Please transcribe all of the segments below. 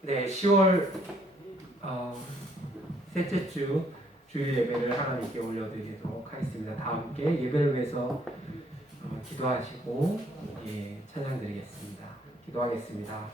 네, 10월 셋째 주 주일 예배를 하나님께 올려드리도록 하겠습니다. 다 함께 예배를 위해서 기도하시고 찬양드리겠습니다. 기도하겠습니다.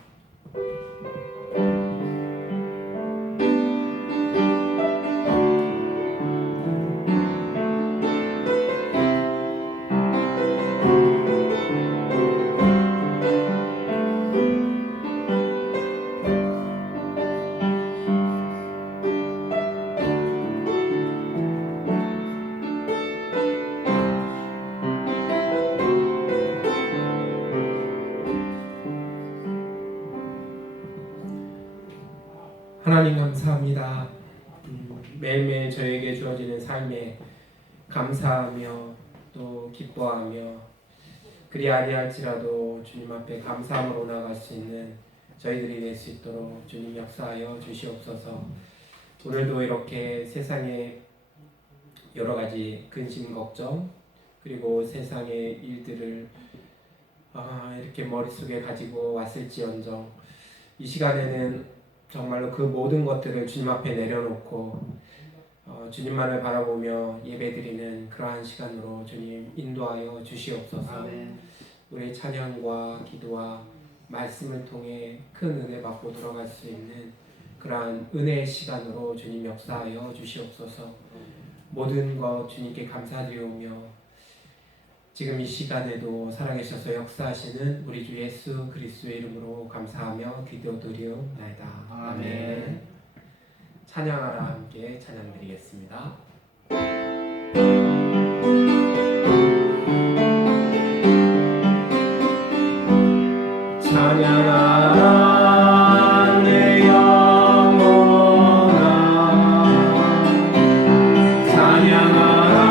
하나님 감사합니다. 매일매일 저에게 주어지는 삶에 감사하며 또 기뻐하며 그리 아니할지라도 주님 앞에 감사함으로 나아갈 수 있는 저희들이 될 수 있도록 주님 역사하여 주시옵소서. 오늘도 이렇게 세상의 여러 가지 근심 걱정 그리고 세상의 일들을 이렇게 머릿속에 가지고 왔을지언정 이 시간에는 정말로 그 모든 것들을 주님 앞에 내려놓고 주님만을 바라보며 예배드리는 그러한 시간으로 주님 인도하여 주시옵소서. 아멘. 우리의 찬양과 기도와 말씀을 통해 큰 은혜 받고 들어갈 수 있는 그러한 은혜의 시간으로 주님 역사하여 주시옵소서. 모든 것 주님께 감사드리오며 지금 이 시간에도 살아계셔서 역사하시는 우리 주 예수 그리스도의 이름으로 감사하며 기도드리옵나이다. 아멘. 찬양하라 함께 찬양드리겠습니다. 찬양하라 내 영혼아 찬양하라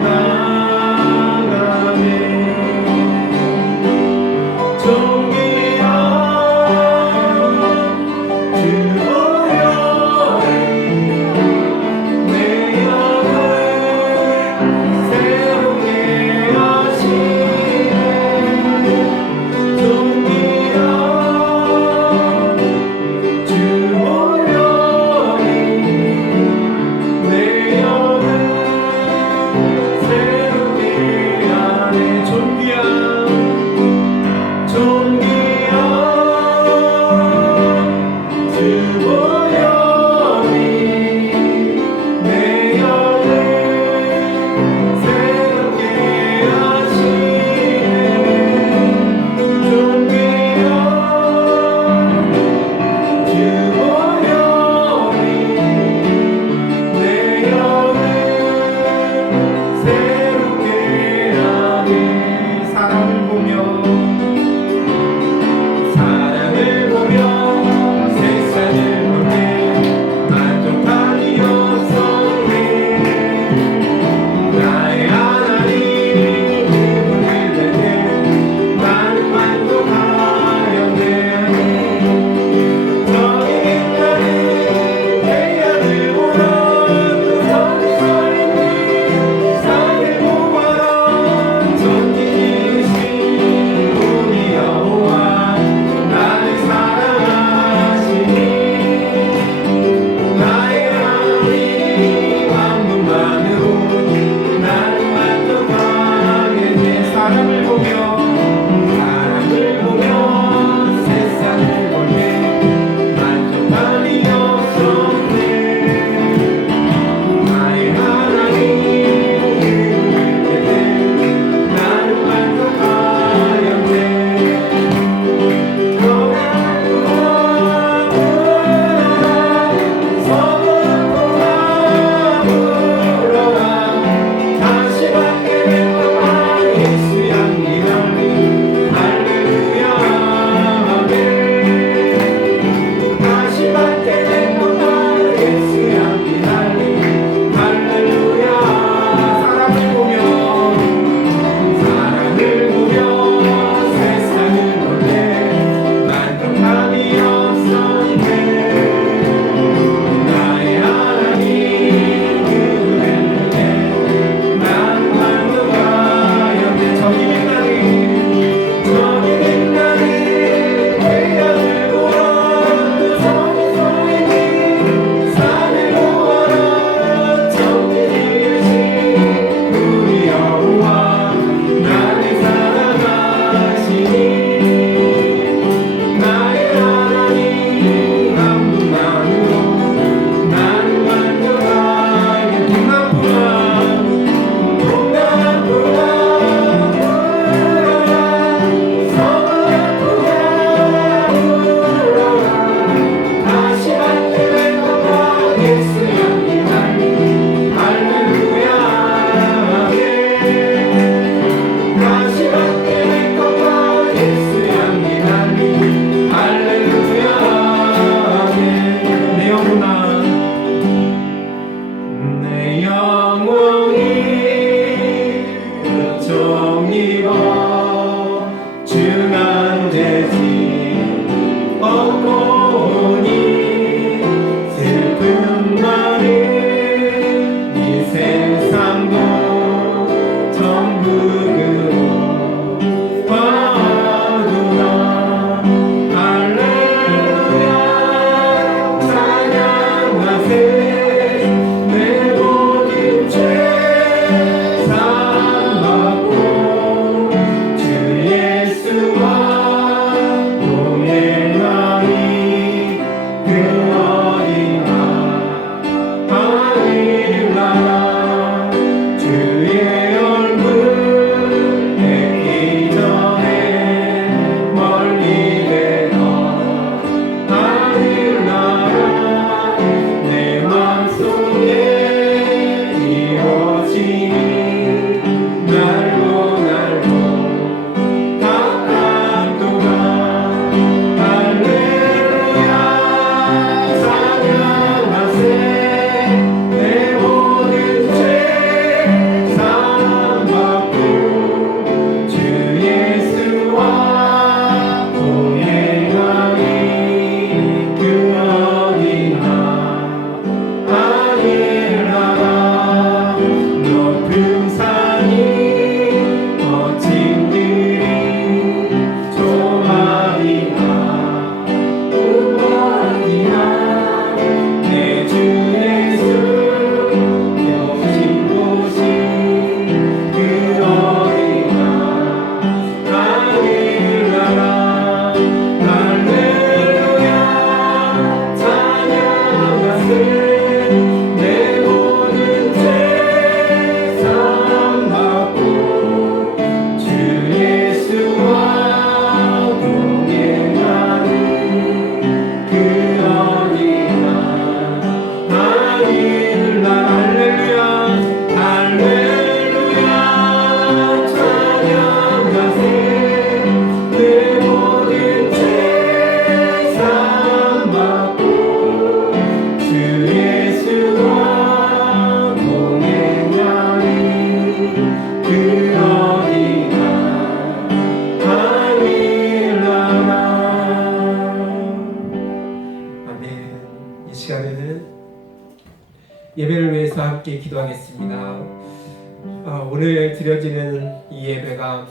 나가네 존귀한 주 보혈이 내 영을 새롭게 하시네 존귀한 주 보혈이 내 영을 함께 기도하겠습니다. 오늘 드려지는 이 예배가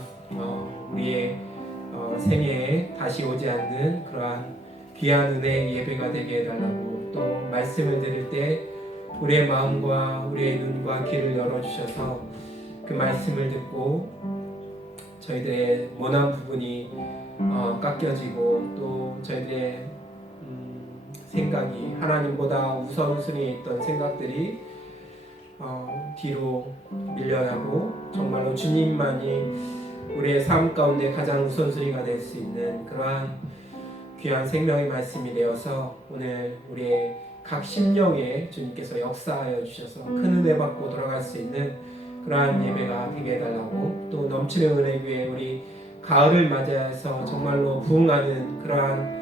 우리의 생애에 다시 오지 않는 그러한 귀한 은혜의 예배가 되게 해달라고, 또 말씀을 들을 때 우리의 마음과 우리의 눈과 귀를 열어주셔서 그 말씀을 듣고 저희들의 모난 부분이 깎여지고, 또 저희들의 생각이 하나님보다 우선순위에 있던 생각들이 뒤로 밀려나고 정말로 주님만이 우리의 삶 가운데 가장 우선순위가 될 수 있는 그러한 귀한 생명의 말씀이 되어서 오늘 우리의 각 심령에 주님께서 역사하여 주셔서 큰 은혜 받고 돌아갈 수 있는 그러한 예배가 되게 해달라고, 또 넘치는 은혜 위에 우리 가을을 맞이해서 정말로 부흥하는 그러한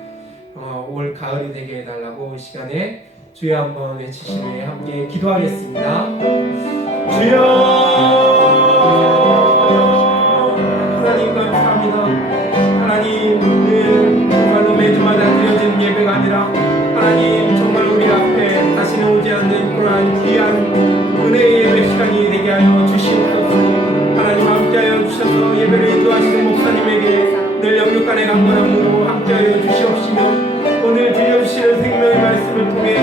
올 가을이 되게 해달라고 이 시간에 주여 한번 외치신 후에 함께 기도하겠습니다. 주여, 하나님 감사합니다. 하나님, 오늘 정말로 매주마다 드려지는 예배가 아니라 하나님 정말 우리 앞에 다시는 오지 않는 그러한 귀한 은혜의 예배 시간이 되게 하여 주시옵소서. 하나님 함께하여 주셔서 예배를 인도하시는 목사님에게 늘 영육간의 강건함으로 함께하여 주시옵시며, 오늘 들려주시는 생명의 말씀을 통해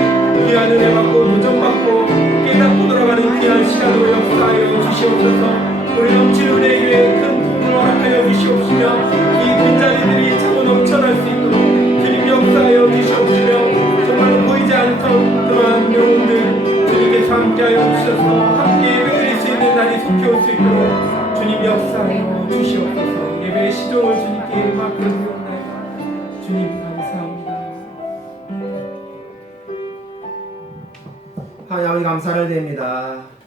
귀한 은혜 받고 도전받고 깨닫고 돌아가는 귀한 시간으로 역사하여 주시옵소서. 우리 넘치는 은혜 위에 큰 부흥을 허락하여 주시옵시며, 이 빈자리들이 차고 넘쳐날 수 있도록 주님 역사하여 주시옵시며, 정말 보이지 않던 그러한 영혼들 주님께서 함께하여 주셔서 함께 예배드릴 수 있는 날이 속히 올 수 있도록 주님 역사하여 주시옵소서. 예배의 시종을 주님께 맡겨드렸나이다. 주님 감사합니다. 하나님 아버지 감사를 드립니다.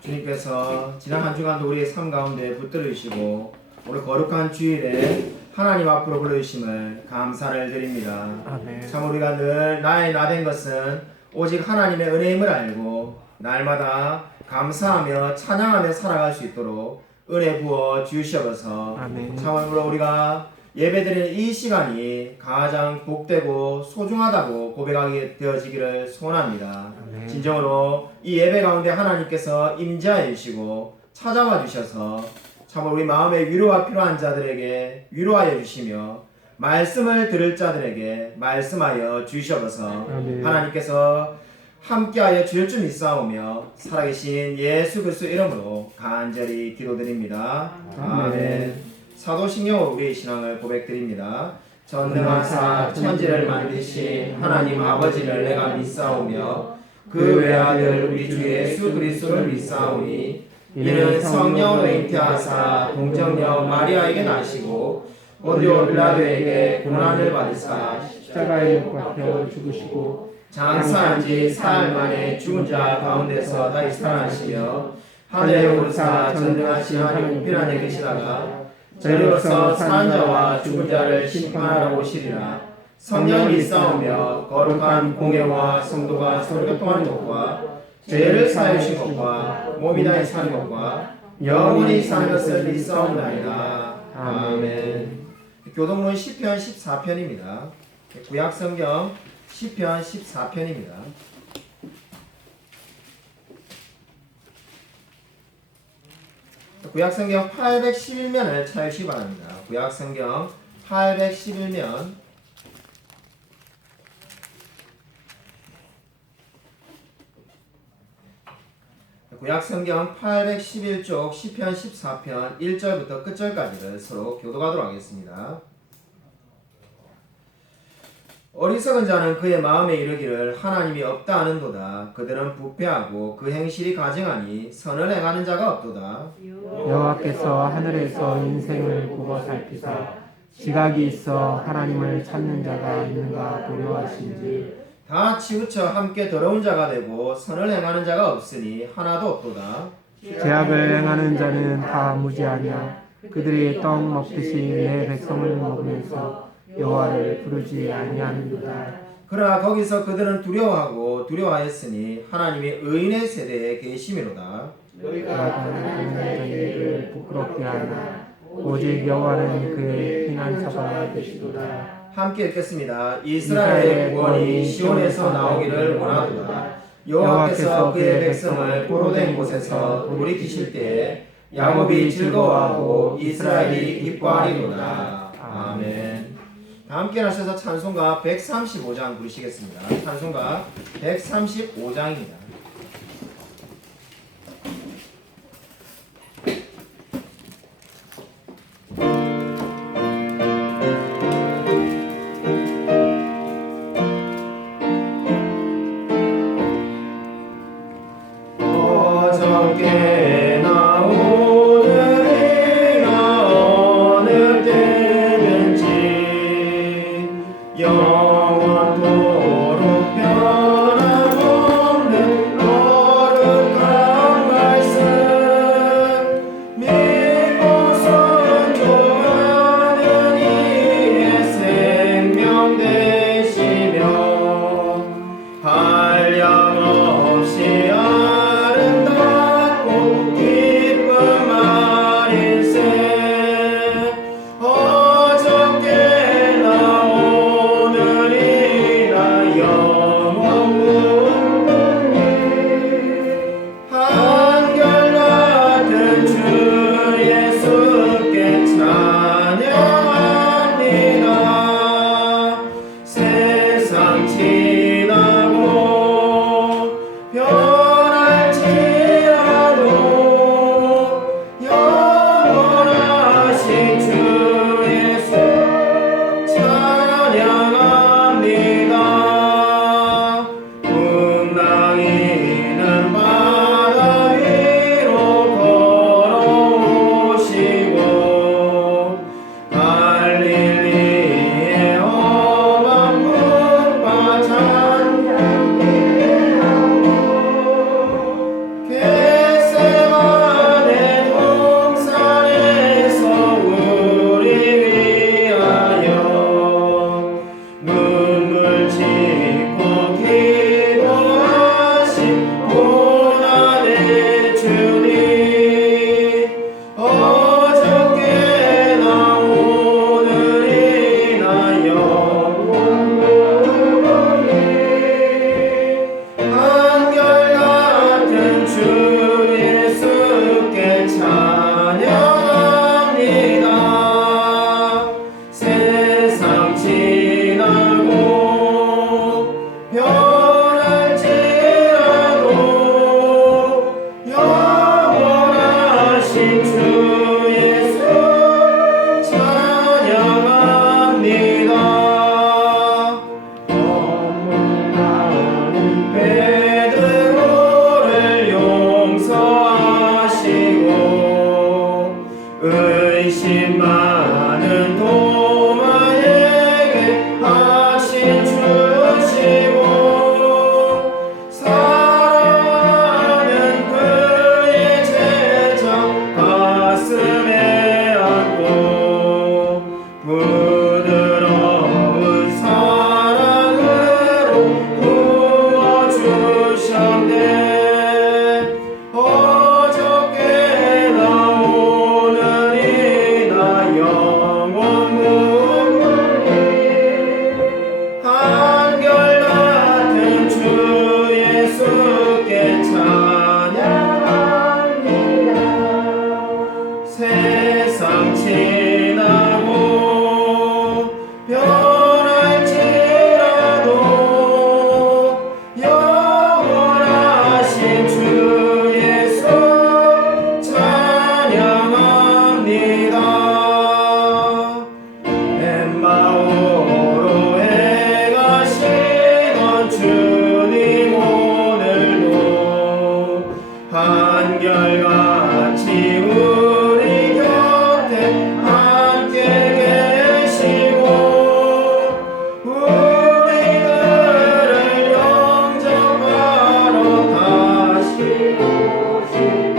주님께서 지난 한 주간도 우리의 삶 가운데 붙들어 주시고 오늘 거룩한 주일에 하나님 앞으로 불러주심을 감사를 드립니다. 아멘. 참 우리가 늘 나의 나 된 것은 오직 하나님의 은혜임을 알고 날마다 감사하며 찬양하며 살아갈 수 있도록 은혜 부어 주시옵소서. 참으로 우리가 예배드리는 이 시간이 가장 복되고 소중하다고 고백하게 되어지기를 소원합니다. 진정으로 이 예배 가운데 하나님께서 임재하여 주시고 찾아와 주셔서 참으로 우리 마음에 위로가 필요한 자들에게 위로하여 주시며 말씀을 들을 자들에게 말씀하여 주시옵소서. 하나님께서 함께하여 주실 줄 믿사오며 살아계신 예수 그리스도 이름으로 간절히 기도드립니다. 아멘. 사도신경으로 우리의 신앙을 고백드립니다. 전능하사 천지를 만드신 하나님 아버지를 내가 믿사오며 그 외아들 우리 주 예수 그리스도를 믿사오니 이는 성령으로 잉태하사 동정녀 마리아에게 나시고 본디오 빌라도에게 고난을 받으사 십자가에 못 박혀 죽으시고 장사한 지 사흘 만에 죽은 자 가운데서 다시 살아나시며 하늘에 오르사 전능하신 하나님 우편안에 계시다가 저리로서 사는 자와 죽은 자를 심판하러 오시리라. 성령 믿사오며 거룩한 공예와 성도가 서로 교통하는 것과 죄를 사하여 주신 것과 몸이 다시 사는 것과 영원히 사는 것을 믿사옵나이다. 아멘. 교동문 시편 14편입니다. 구약성경 시편 14편입니다. 구약성경 811면을 찾으시기 바랍니다. 구약성경 811면 구약성경 811쪽 시편 14편 1절부터 끝절까지를 서로 교독하도록 하겠습니다. 어리석은 자는 그의 마음에 이르기를 하나님이 없다 하는도다. 그들은 부패하고 그 행실이 가증하니 선을 행하는 자가 없도다. 여호와께서 하늘에서 인생을 굽어 살피사 지각이 있어 하나님을 찾는 자가 있는가 보려 하신지 다 치우쳐 함께 더러운 자가 되고 선을 행하는 자가 없으니 하나도 없도다. 죄악을 행하는 자는 다 무지하냐 그들이 떡 먹듯이 내 백성을 먹으면서 여호와를 부르지 아니하는도다. 그러나 거기서 그들은 두려워하고 두려워하였으니 하나님이 의인의 세대에 계심이로다. 너희가 하는 자의 일을 부끄럽게 하나 오직 여호와는 그의 피난처가 되시도다. 함께 읽겠습니다. 이스라엘의 구원이 시온에서 나오기를 원하도다. 여호와께서 그의 백성을 포로된 곳에서 돌이키실 때에 야곱이 즐거워하고 이스라엘이 기뻐하리로다. 아멘. 다 함께 하셔서 찬송가 135장 부르시겠습니다. 찬송가 135장입니다. 어저께나 오늘이나 어느 때든지 영원토록 변함없는 거룩한 말씀 믿고 순종하는 이의 생명 되시며 한량없이 아름답고 기쁜 말일세 어저께나 오늘이나 영원문이 한결같은 주 예수께 찬양합니다. 세상 지나고 변할지라도 영원하신 주 예수 찬양합니다. 풍랑이는 바다 위로 걸어오시고 갈릴리의 험한 물가 잔잔케 겟세마네 동산에서 우리 위하여 눈물 짓고 기도하신 고난의 주님 어저께나 오늘이나 영원토록 한결같은 주 예수께 찬양합니다. 세상 지나고 변할지라도 영원하신 주 예수 찬양합니다. 검은 나는 베드로를 용서하시고 의심 많은 도마에게 확신 주시고 사랑하는 그의 제자 가슴에 안고 부드러운 사랑으로 부어주셨네. 어저께나 오늘이나 영원문이 한결같은 주 예수께 찬양합니다. 세상 지나고 변할지라도 영원하신 주 예수 찬양합니다. 엠마오로 행하시던 주님 오늘도 한결같이 우리 곁에 함께 계시고 우리들을 영접하러 다시 오시네.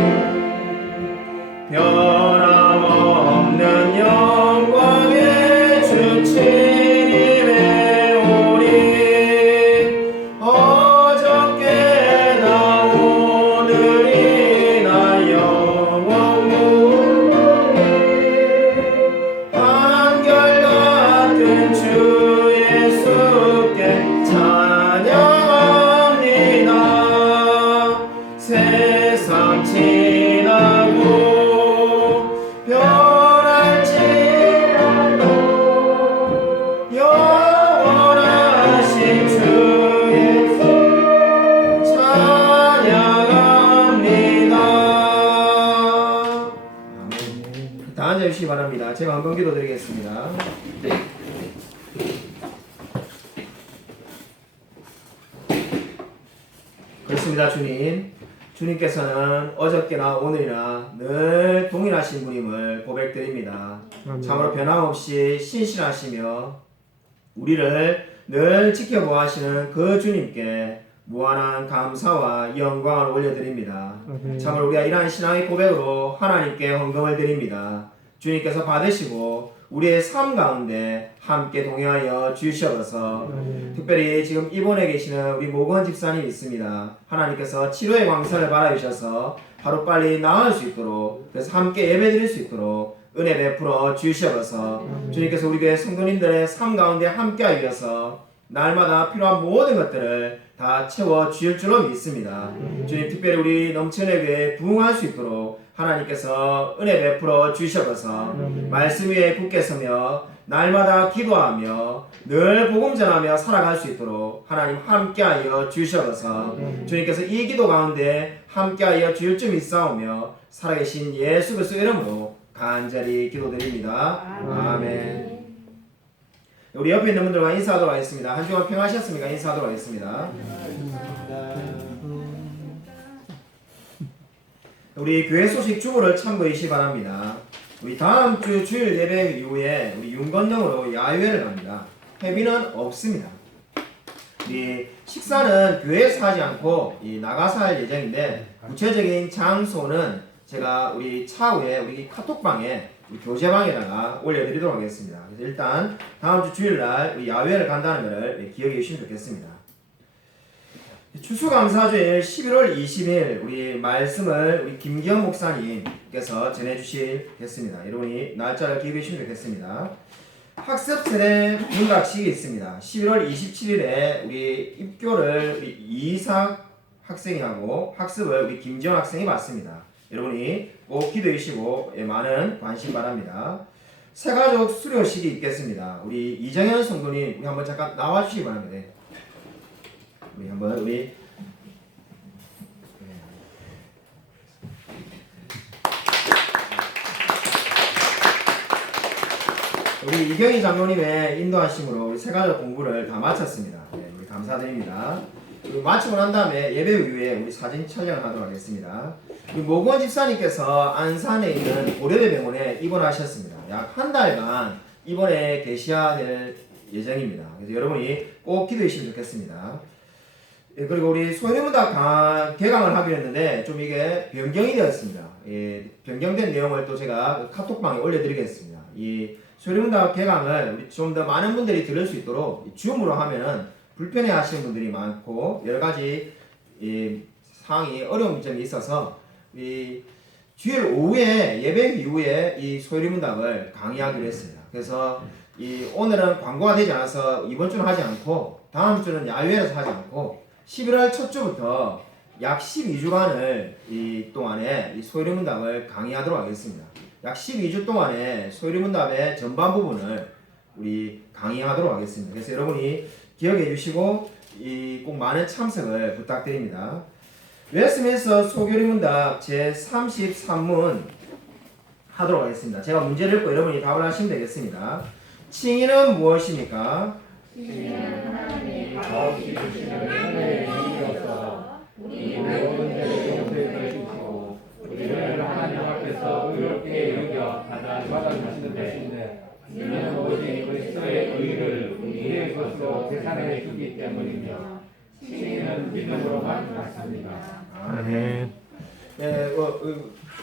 변함없는 영광의 주 주님의 오리 어저께나 오늘이나 영원 앉아주시기 바랍니다. 제가 한번 기도드리겠습니다. 그렇습니다. 주님. 주님께서는 어저께나 오늘이나 늘 동일하신 분임을 고백드립니다. 참으로 변함없이 신실하시며 우리를 늘 지켜보아하시는 그 주님께 무한한 감사와 영광을 올려드립니다. 참으로 우리가 이러한 신앙의 고백으로 하나님께 헌금을 드립니다. 주님께서 받으시고 우리의 삶 가운데 함께 동행하여 주시옵소서. 특별히 지금 입원해 계시는 우리 모건 집사님 있습니다. 하나님께서 치료의 광선을 바라주셔서 하루빨리 나을 수 있도록, 그래서 함께 예배드릴 수 있도록 은혜 베풀어 주시옵소서. 주님께서 우리 교회 성도님들의 삶 가운데 함께하여 주셔서 날마다 필요한 모든 것들을 다 채워 주실 줄로 믿습니다. 주님, 특별히 우리 넘치는 교회에 부응할 수 있도록 하나님께서 은혜 베풀어 주시옵소서. 말씀 위에 굳게 서며 날마다 기도하며 늘 복음 전하며 살아갈 수 있도록 하나님 함께하여 주시옵소서. 주님께서 이 기도 가운데 함께하여 주실 줄 믿사오며 살아계신 예수 그리스도 이름으로 간절히 기도드립니다. 아멘. 우리 옆에 있는 분들과 인사하도록 하겠습니다. 한 주간 평하셨습니까? 인사하도록 하겠습니다. 우리 교회 소식 주보를 참고해 주시기 바랍니다. 우리 다음 주 주일 예배 이후에 우리 윤건동으로 야유회를 갑니다. 회비는 없습니다. 우리 식사는 교회에서 하지 않고 나가서 할 예정인데 구체적인 장소는 제가 우리 차후에 우리 카톡방에 우리 교제방에다가 올려드리도록 하겠습니다. 그래서 일단 다음 주 주일날 우리 야외를 간다는 것을 기억해 주시면 좋겠습니다. 추수감사주일 11월 20일 우리 말씀을 우리 김기현 목사님께서 전해주시겠습니다. 여러분이 날짜를 기억해 주시면 좋겠습니다. 학습세대 분각식이 있습니다. 11월 27일에 우리 입교를 우리 이삭 학생이 하고 학습을 우리 김지영 학생이 맡습니다. 여러분이 꼭 기도해 주시고 많은 관심 바랍니다. 새가족 수료식이 있겠습니다. 우리 이정현 성도님 우리 한번 잠깐 나와주시기 바랍니다. 우리 한번 우리 이경희 장로님의 인도하심으로 우리 새가족 공부를 다 마쳤습니다. 네, 우리 감사드립니다. 그리고 마치고 난 다음에 예배 이후에 우리 사진 촬영을 하도록 하겠습니다. 우리 모건 집사님께서 안산에 있는 고려대병원에 입원하셨습니다. 약 한 달간 입원에 계셔야 될 예정입니다. 그래서 여러분이 꼭 기도해 주시면 좋겠습니다. 예, 그리고 우리 소유문답 개강을 하기로 했는데 좀 이게 변경이 되었습니다. 예, 변경된 내용을 또 제가 카톡방에 올려드리겠습니다. 이 소유문답 개강을 좀 더 많은 분들이 들을 수 있도록 줌으로 하면은 불편해 하시는 분들이 많고 여러가지 상황이 어려운 점이 있어서 이 주일 오후에 예배 이후에 이 소유문답을 강의하기로 했습니다. 그래서 오늘은 광고가 되지 않아서 이번 주는 하지 않고 다음 주는 야외에서 하지 않고 11월 첫 주부터 약 12주간을 이 동안에 이 소유문답을 강의하도록 하겠습니다. 약 12주 동안에 소유문답의 전반 부분을 우리 강의하도록 하겠습니다. 그래서 여러분이 기억해 주시고 꼭 많은 참석을 부탁드립니다. 웨스트민스터 소교리문답 제33문 하도록 하겠습니다. 제가 문제를 읽고 여러분이 답을 하시면 되겠습니다. 칭의는 무엇입니까? 칭의는 하나님의 아버지 주시는 은혜의 이유로서 우리 모든 죄를 용서해 주시고 우리를 하나님 앞에서 의롭게 여겨 받아주시는 대신에 이는 오직 그리스도의 의를 우리의 것으로 계산해 주기 때문이며 칭의는 믿음으로만 받습니다. 아멘. 네,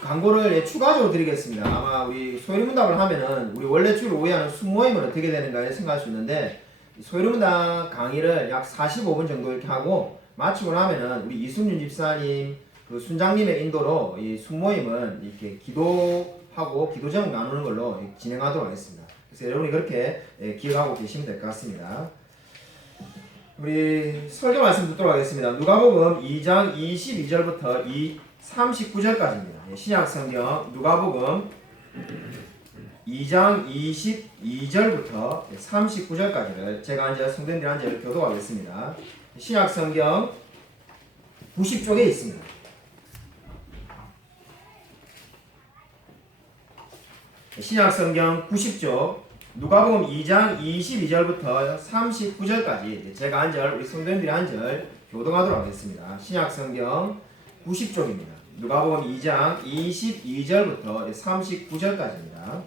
광고를 추가적으로 드리겠습니다. 아마 우리 소유문답을 하면은 우리 원래 주로 오해하는 순모임은 어떻게 되는가 생각할 수 있는데 소유문답 강의를 약 45분 정도 이렇게 하고 마치고 나면은 우리 이순윤 집사님 그 순장님의 인도로 이 순모임은 이렇게 기도하고 기도 제목 나누는 걸로 진행하도록 하겠습니다. 그래서 여러분이 그렇게 기억하고 계시면 될 것 같습니다. 우리 설교 말씀 듣도록 하겠습니다. 누가복음 2장 22절부터 39절까지입니다. 신약성경 누가복음 2장 22절부터 39절까지를 제가 앉아 성도님들이 앉아 교도하겠습니다. 신약성경 90쪽에 있습니다. 신약성경 90쪽 누가복음 2장 22절부터 39절까지 제가 한 절, 우리 성도님들이 한 절 교독하도록 하겠습니다. 신약성경 90쪽입니다. 누가복음 2장 22절부터 39절까지입니다.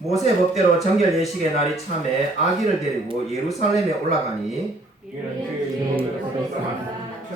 모세 법대로 정결 예식의 날이 참에 아기를 데리고 예루살렘에 올라가니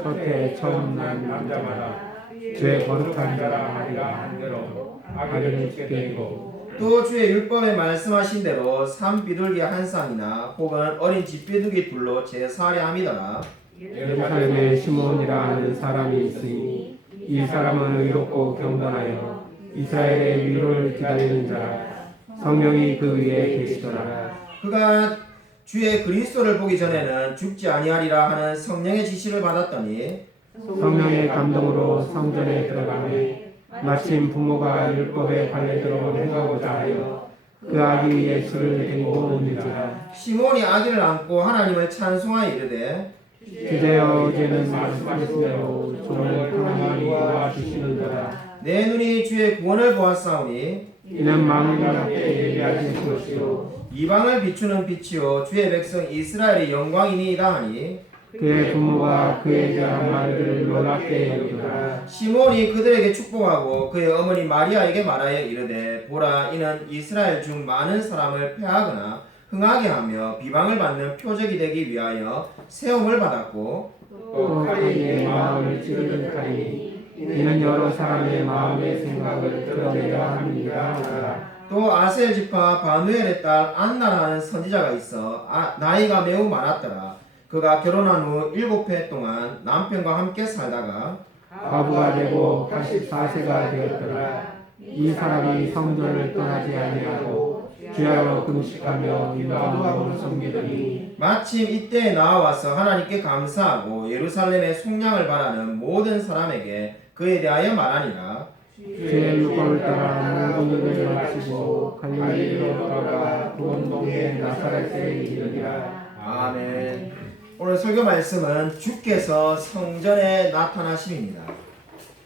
첫해 처음 난 남자마다 죄 거룩한 자라 하리라 한 대로 아기를 죽이고 또 주의 율법에 말씀하신 대로 산 비둘기 한 쌍이나 혹은 어린 쥐비둘기 둘로 제사하려 함이더라. 예루살렘에 시몬이라 하는 사람이 있으니 이 사람은 의롭고 경건하여 이스라엘의 위로를 기다리는 자라. 성령이 그 위에 계시더라. 그가 주의 그리스도를 보기 전에는 죽지 아니하리라 하는 성령의 지시를 받았더니 성령의 감동으로 성전에 들어가매 마침 부모가 율법에 관례대로 행하고자 하여 그 아기 예수를 데리고 오는지라. 시몬이 아기를 안고 하나님을 찬송하여 이르되 주제여 어제는 말씀하신 대로 종을 하나님이 도와주시는도다. 내 눈이 주의 구원을 보았사오니 이는 만민에게 예비하신 것이요 이방을 비추는 빛이요 주의 백성 이스라엘의 영광이니이다 하니 그의 부모가 그에 대한 말들을 놀랍게 여기더라. 시몬이 그들에게 축복하고 그의 어머니 마리아에게 말하여 이르되 보라 이는 이스라엘 중 많은 사람을 패하거나 흥하게 하며 비방을 받는 표적이 되기 위하여 세움을 받았고 또 카인의 마음을 찌르는 카인이 이는 여러 사람의 마음의 생각을 드러내려 함이라 하더라. 또 아셀 지파 바누엘의 딸 안나라는 선지자가 있어 나이가 매우 많았더라. 그가 결혼한 후 7해 동안 남편과 함께 살다가 과부가 되고 84세가 되었더라. 이 사람이 성전을 떠나지 아니하고 주야로 금식하며 인도하고 섬기더니 마침 이때에 나와서 하나님께 감사하고 예루살렘의 속량을 바라는 모든 사람에게 그에 대하여 말하니라. 주의 율법을 따라 모든 일을 마치고 갈릴리로 돌아가 돈동의 나사렛에 이르니라. 아멘. 오늘 설교 말씀은 주께서 성전에 나타나심입니다.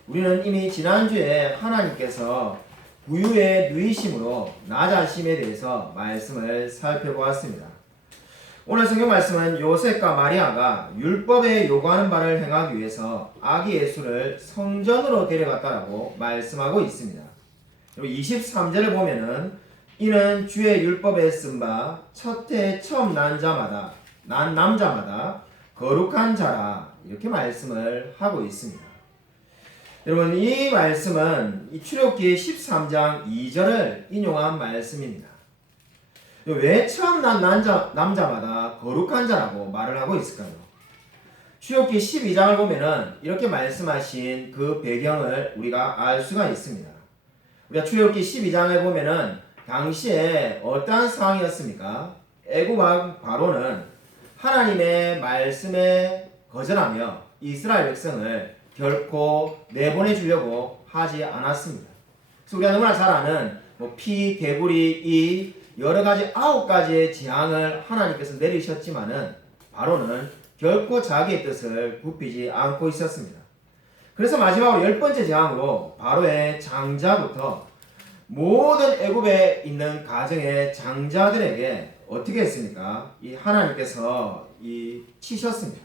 우리는 이미 지난주에 하나님께서 부유의 누이심으로 낮아심에 대해서 말씀을 살펴보았습니다. 오늘 성경 말씀은 요셉과 마리아가 율법에 요구하는 바를 행하기 위해서 아기 예수를 성전으로 데려갔다라고 말씀하고 있습니다. 그리고 23절을 보면은 이는 주의 율법에 쓴 바 첫해 처음 난 남자마다 거룩한 자라 이렇게 말씀을 하고 있습니다. 여러분 이 말씀은 이 출애굽기 13장 2절을 인용한 말씀입니다. 왜 처음 난 남자마다 거룩한 자라고 말을 하고 있을까요? 출애굽기 12장을 보면은 이렇게 말씀하신 그 배경을 우리가 알 수가 있습니다. 우리가 출애굽기 12장에 보면은 당시에 어떠한 상황이었습니까? 애굽 왕 바로는 하나님의 말씀에 거절하며 이스라엘 백성을 결코 내보내 주려고 하지 않았습니다. 그래서 우리가 너무나 잘 아는 피, 개구리, 이 여러 가지 9가지의 재앙을 하나님께서 내리셨지만은 바로는 결코 자기의 뜻을 굽히지 않고 있었습니다. 그래서 마지막으로 10번째 재앙으로 바로의 장자부터 모든 애굽에 있는 가정의 장자들에게 어떻게 했습니까? 이 하나님께서 치셨습니다.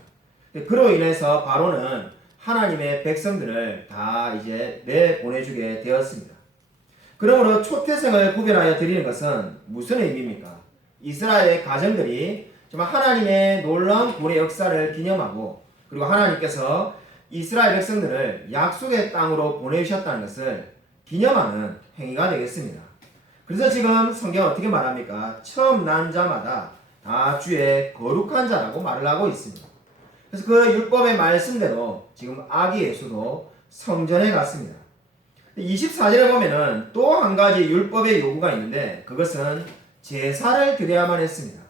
그로 인해서 바로는 하나님의 백성들을 다 이제 내보내주게 되었습니다. 그러므로 초태생을 구별하여 드리는 것은 무슨 의미입니까? 이스라엘의 가정들이 정말 하나님의 놀라운 구원의 역사를 기념하고 그리고 하나님께서 이스라엘 백성들을 약속의 땅으로 보내주셨다는 것을 기념하는 행위가 되겠습니다. 그래서 지금 성경은 어떻게 말합니까? 처음 난 자마다 다 주의 거룩한 자라고 말을 하고 있습니다. 그래서 그 율법의 말씀대로 지금 아기 예수도 성전에 갔습니다. 24절에 보면은 또 한 가지 율법의 요구가 있는데 그것은 제사를 드려야만 했습니다.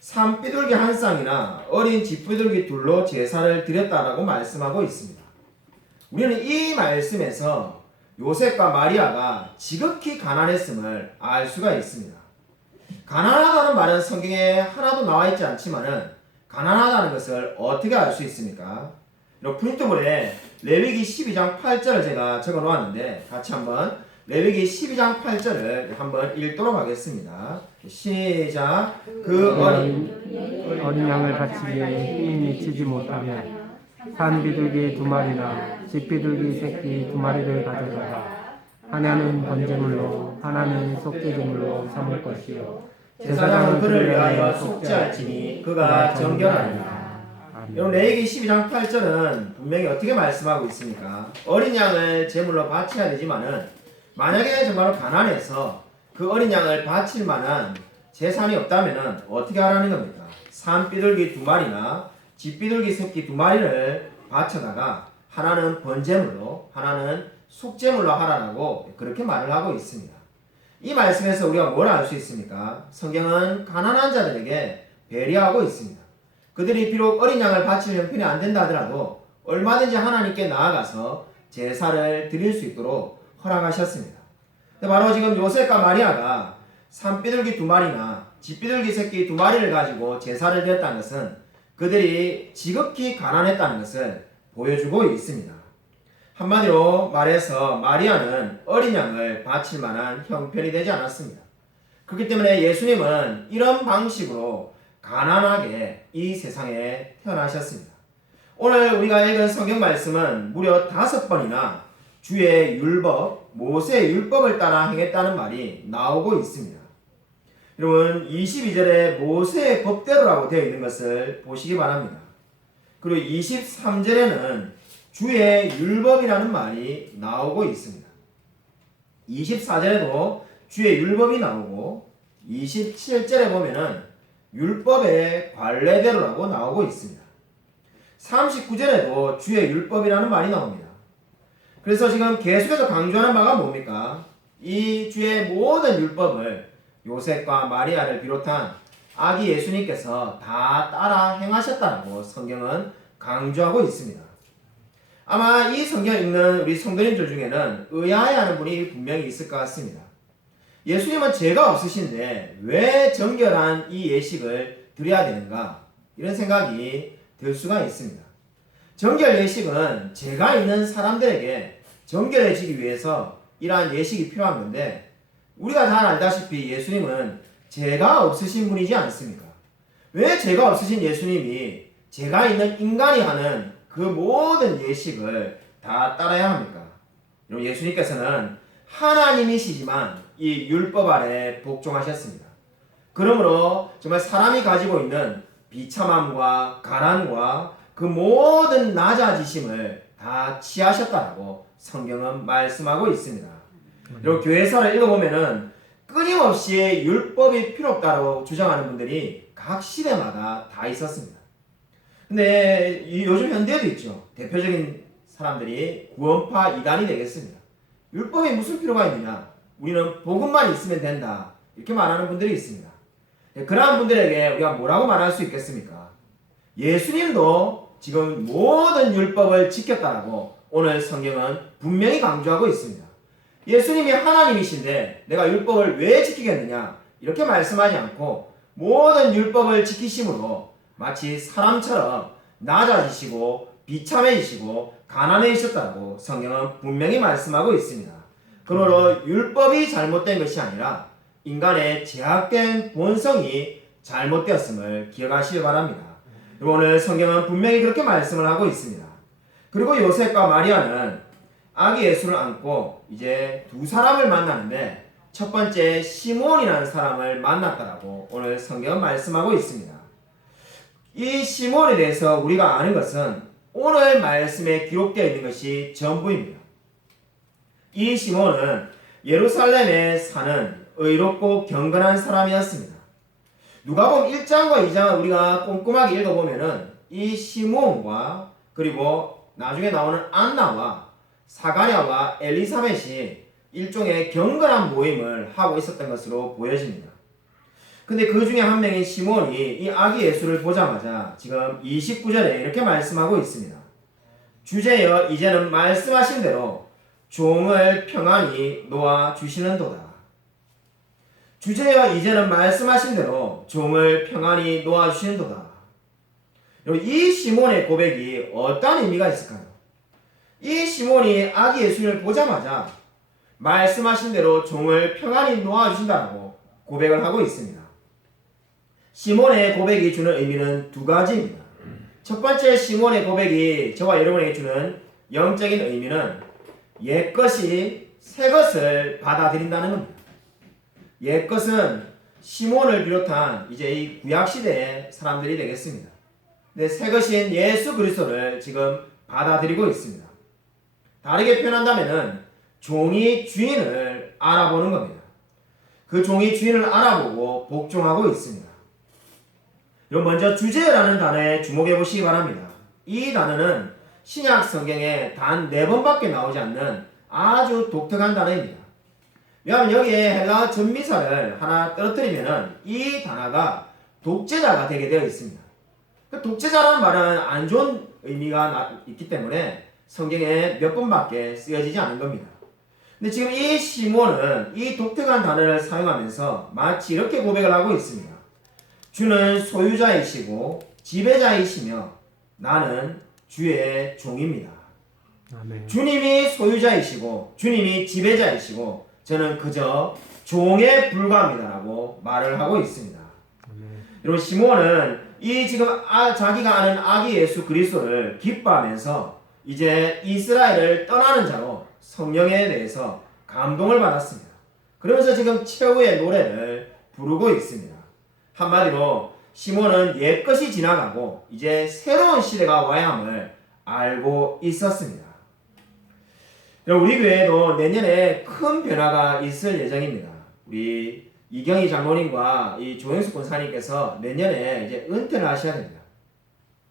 산비둘기 한 쌍이나 어린 쥐비둘기 둘로 제사를 드렸다라고 말씀하고 있습니다. 우리는 이 말씀에서 요셉과 마리아가 지극히 가난했음을 알 수가 있습니다. 가난하다는 말은 성경에 하나도 나와 있지 않지만은 가난하다는 것을 어떻게 알 수 있습니까? 프린트볼에 레위기 12장 8절을 제가 적어 놓았는데 같이 한번 레위기 12장 8절을 한번 읽도록 하겠습니다. 시작. 그 어린 양을 바치기에 힘이 미치지 못하면 산 비둘기 2마리나 집 비둘기 새끼 2마리를 가져다가 하나는 번제물로 하나는 속죄제물로 삼을 것이요 제사장은 그를 위하여 속죄할지니 그가 정결하리라. 여러분 레위기 12장 8절은 분명히 어떻게 말씀하고 있습니까? 어린 양을 제물로 바쳐야 되지만은 만약에 정말로 가난해서 그 어린 양을 바칠 만한 재산이 없다면은 어떻게 하라는 겁니까? 산 비둘기 2마리나 집 비둘기 새끼 2마리를 바쳐다가 하나는 번제물로 하나는 속죄물로 하라고 그렇게 말을 하고 있습니다. 이 말씀에서 우리가 뭘 알 수 있습니까? 성경은 가난한 자들에게 배려하고 있습니다. 그들이 비록 어린 양을 바칠 형편이 안 된다 하더라도 얼마든지 하나님께 나아가서 제사를 드릴 수 있도록 허락하셨습니다. 바로 지금 요셉과 마리아가 산비둘기 2마리나 집비둘기 새끼 2마리를 가지고 제사를 드렸다는 것은 그들이 지극히 가난했다는 것을 보여주고 있습니다. 한마디로 말해서 마리아는 어린 양을 바칠 만한 형편이 되지 않았습니다. 그렇기 때문에 예수님은 이런 방식으로 가난하게 이 세상에 태어나셨습니다. 오늘 우리가 읽은 성경 말씀은 무려 5번이나 주의 율법, 모세의 율법을 따라 행했다는 말이 나오고 있습니다. 여러분 22절에 모세의 법대로라고 되어 있는 것을 보시기 바랍니다. 그리고 23절에는 주의 율법이라는 말이 나오고 있습니다. 24절에도 주의 율법이 나오고 27절에 보면은 율법의 관례대로라고 나오고 있습니다. 39절에도 주의 율법이라는 말이 나옵니다. 그래서 지금 계속해서 강조하는 바가 뭡니까? 이 주의 모든 율법을 요셉과 마리아를 비롯한 아기 예수님께서 다 따라 행하셨다고 성경은 강조하고 있습니다. 아마 이 성경 읽는 우리 성도님들 중에는 의아해하는 분이 분명히 있을 것 같습니다. 예수님은 죄가 없으신데 왜 정결한 이 예식을 드려야 되는가? 이런 생각이 들 수가 있습니다. 정결 예식은 죄가 있는 사람들에게 정결해지기 위해서 이러한 예식이 필요한 건데 우리가 잘 알다시피 예수님은 죄가 없으신 분이지 않습니까? 왜 죄가 없으신 예수님이 죄가 있는 인간이 하는 그 모든 예식을 다 따라야 합니까? 여러분 예수님께서는 하나님이시지만 이 율법 아래 복종하셨습니다. 그러므로 정말 사람이 가지고 있는 비참함과 가난과 그 모든 낮아지심을 다 취하셨다라고 성경은 말씀하고 있습니다. 여러분 교회사를 읽어보면은 끊임없이 율법이 필요 없다고 주장하는 분들이 각 시대마다 다 있었습니다. 근데 요즘 현대에도 있죠. 대표적인 사람들이 구원파 이단이 되겠습니다. 율법이 무슨 필요가 있느냐? 우리는 복음만 있으면 된다. 이렇게 말하는 분들이 있습니다. 그러한 분들에게 우리가 뭐라고 말할 수 있겠습니까? 예수님도 지금 모든 율법을 지켰다라고 오늘 성경은 분명히 강조하고 있습니다. 예수님이 하나님이신데 내가 율법을 왜 지키겠느냐? 이렇게 말씀하지 않고 모든 율법을 지키심으로 마치 사람처럼 낮아지시고 비참해지시고 가난해지셨다고 성경은 분명히 말씀하고 있습니다. 그러므로 율법이 잘못된 것이 아니라 인간의 제약된 본성이 잘못되었음을 기억하시기 바랍니다. 오늘 성경은 분명히 그렇게 말씀을 하고 있습니다. 그리고 요셉과 마리아는 아기 예수를 안고 이제 두 사람을 만나는데 첫 번째 시몬이라는 사람을 만났다라고 오늘 성경은 말씀하고 있습니다. 이 시몬에 대해서 우리가 아는 것은 오늘 말씀에 기록되어 있는 것이 전부입니다. 이 시몬은 예루살렘에 사는 의롭고 경건한 사람이었습니다. 누가복음 1장과 2장을 우리가 꼼꼼하게 읽어보면은 이 시몬과 그리고 나중에 나오는 안나와 사가랴와 엘리사벳이 일종의 경건한 모임을 하고 있었던 것으로 보여집니다. 근데 그 중에 한 명인 시몬이 이 아기 예수를 보자마자 지금 29절에 이렇게 말씀하고 있습니다. 주제여 이제는 말씀하신 대로 종을 평안히 놓아 주시는도다. 주제여 이제는 말씀하신 대로 종을 평안히 놓아 주시는도다. 여러분 이 시몬의 고백이 어떤 의미가 있을까요? 이 시몬이 아기 예수를 보자마자 말씀하신 대로 종을 평안히 놓아주신다고 고백을 하고 있습니다. 시몬의 고백이 주는 의미는 두 가지입니다. 첫 번째 시몬의 고백이 저와 여러분에게 주는 영적인 의미는 옛것이 새것을 받아들인다는 겁니다. 옛것은 시몬을 비롯한 이제 이 구약시대의 사람들이 되겠습니다. 근데 새것인 예수 그리스도를 지금 받아들이고 있습니다. 다르게 표현한다면은 종이 주인을 알아보는 겁니다. 그 종이 주인을 알아보고 복종하고 있습니다. 여러분 먼저 주제라는 단어에 주목해 보시기 바랍니다. 이 단어는 신약 성경에 단 4번밖에 나오지 않는 아주 독특한 단어입니다. 왜냐하면 여기에 헬라어 전미사를 하나 떨어뜨리면은 이 단어가 독재자가 되게 되어 있습니다. 그 독재자라는 말은 안 좋은 의미가 있기 때문에 성경에 몇 번밖에 쓰여지지 않은 겁니다. 근데 지금 이 시몬은 이 독특한 단어를 사용하면서 마치 이렇게 고백을 하고 있습니다. 주는 소유자이시고 지배자이시며 나는 주의 종입니다. 아멘. 주님이 소유자이시고 주님이 지배자이시고 저는 그저 종에 불과합니다라고 말을 하고 있습니다. 아멘. 여러분 시몬은 이 지금 자기가 아는 아기 예수 그리스도를 기뻐하면서 이제 이스라엘을 떠나는 자로 성령에 대해서 감동을 받았습니다. 그러면서 지금 최후의 노래를 부르고 있습니다. 한마디로 시몬은 옛것이 지나가고 이제 새로운 시대가 와야 함을 알고 있었습니다. 우리 교회에도 내년에 큰 변화가 있을 예정입니다. 우리 이경희 장로님과 이 조영수 권사님께서 내년에 이제 은퇴를 하셔야 됩니다.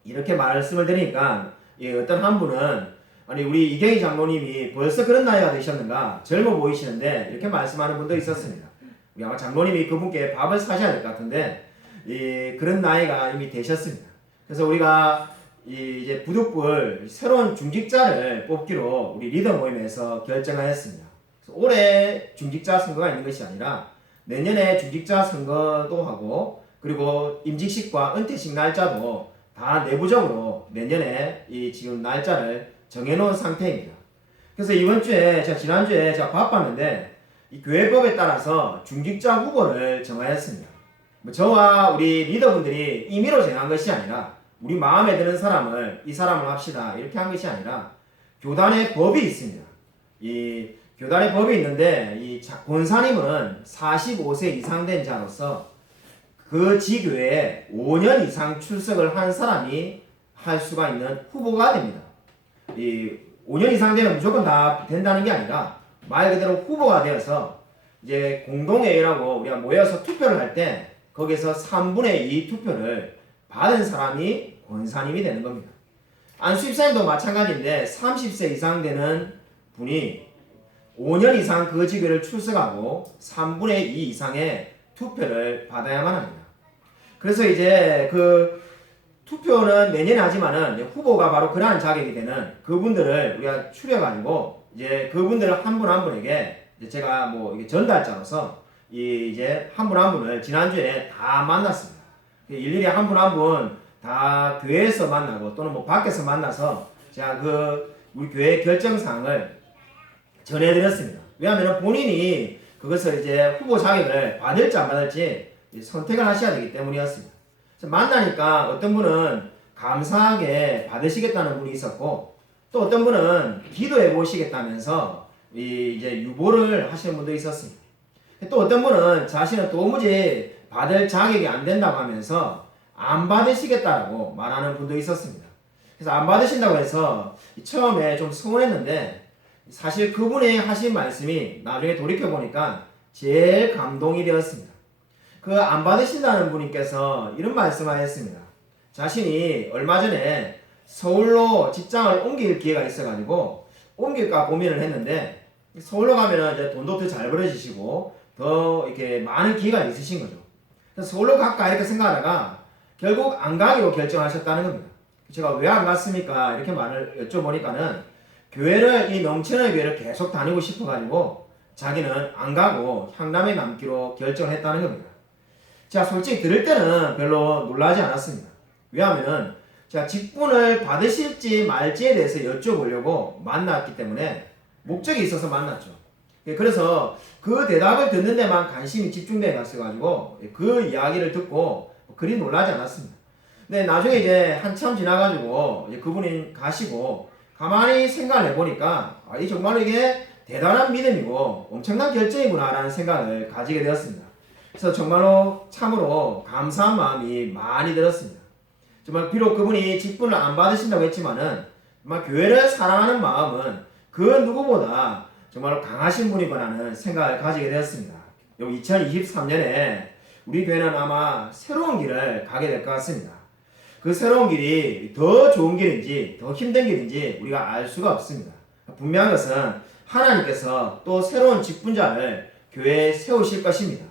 이렇게 말씀을 드리니까 어떤 한 분은 아니 우리 이경희 장로님이 벌써 그런 나이가 되셨는가 젊어 보이시는데 이렇게 말씀하는 분도 있었습니다. 우리 아마 장로님이 그분께 밥을 사셔야 될 것 같은데 그런 나이가 이미 되셨습니다. 그래서 우리가 이제 부득불 새로운 중직자를 뽑기로 우리 리더 모임에서 결정하였습니다. 그래서 올해 중직자 선거가 있는 것이 아니라 내년에 중직자 선거도 하고 그리고 임직식과 은퇴식 날짜도 다 내부적으로 내년에 이 지금 날짜를 정해놓은 상태입니다. 그래서 이번 주에 지난주에 제가 바빴는데 이 교회법에 따라서 중직자 후보를 정하였습니다. 저와 우리 리더분들이 임의로 정한 것이 아니라 우리 마음에 드는 사람을 이 사람을 합시다 이렇게 한 것이 아니라 교단의 법이 있습니다. 이 교단의 법이 있는데 이 권사님은 45세 이상 된 자로서 그 지교회에 5년 이상 출석을 한 사람이 할 수가 있는 후보가 됩니다. 이 5년 이상 되면 무조건 다 된다는 게 아니라 말 그대로 후보가 되어서 이제 공동회의라고 우리가 모여서 투표를 할 때 거기서 3분의 2 투표를 받은 사람이 권사님이 되는 겁니다. 안수집사님도 마찬가지인데 30세 이상 되는 분이 5년 이상 그 지교를 출석하고 3분의 2 이상의 투표를 받아야만 합니다. 그래서 이제 그 투표는 내년에 하지만은 후보가 바로 그러한 자격이 되는 그분들을 우리가 추려가지고 이제 그분들을 한 분 한 분에게 제가 뭐 이게 전달자로서 이제 한 분 한 분을 지난주에 다 만났습니다. 일일이 한 분 한 분 다 교회에서 만나고 또는 뭐 밖에서 만나서 제가 그 우리 교회 결정사항을 전해드렸습니다. 왜냐하면 본인이 그것을 이제 후보 자격을 받을지 안 받을지 선택을 하셔야 되기 때문이었습니다. 만나니까 어떤 분은 감사하게 받으시겠다는 분이 있었고 또 어떤 분은 기도해 보시겠다면서 이제 유보를 하시는 분도 있었습니다. 또 어떤 분은 자신은 도무지 받을 자격이 안 된다고 하면서 안 받으시겠다라고 말하는 분도 있었습니다. 그래서 안 받으신다고 해서 처음에 좀 서운했는데 사실 그분이 하신 말씀이 나중에 돌이켜보니까 제일 감동이 되었습니다. 그 안 받으신다는 분께서 이런 말씀을 하셨습니다. 자신이 얼마 전에 서울로 직장을 옮길 기회가 있어가지고 옮길까 고민을 했는데 서울로 가면은 이제 돈도 더 잘 벌어지시고 더 이렇게 많은 기회가 있으신 거죠. 그래서 서울로 갈까 이렇게 생각하다가 결국 안 가기로 결정하셨다는 겁니다. 제가 왜 안 갔습니까? 이렇게 말을 여쭤보니까는 교회를 이 넘치는 교회를 계속 다니고 싶어가지고 자기는 안 가고 향남에 남기로 결정했다는 겁니다. 제가 솔직히 들을 때는 별로 놀라지 않았습니다. 왜냐하면 제가 직분을 받으실지 말지에 대해서 여쭤보려고 만났기 때문에 목적이 있어서 만났죠. 그래서 그 대답을 듣는 데만 관심이 집중돼 갔어가지고 그 이야기를 듣고 그리 놀라지 않았습니다. 근데 나중에 이제 한참 지나가지고 이제 그분이 가시고 가만히 생각을 해보니까 이 정말로 이게 대단한 믿음이고 엄청난 결정이구나라는 생각을 가지게 되었습니다. 그래서 정말로 참으로 감사한 마음이 많이 들었습니다. 정말 비록 그분이 직분을 안 받으신다고 했지만은 정말 교회를 사랑하는 마음은 그 누구보다 정말로 강하신 분이구나라는 생각을 가지게 되었습니다. 2023년에 우리 교회는 아마 새로운 길을 가게 될 것 같습니다. 그 새로운 길이 더 좋은 길인지 더 힘든 길인지 우리가 알 수가 없습니다. 분명한 것은 하나님께서 또 새로운 직분자를 교회에 세우실 것입니다.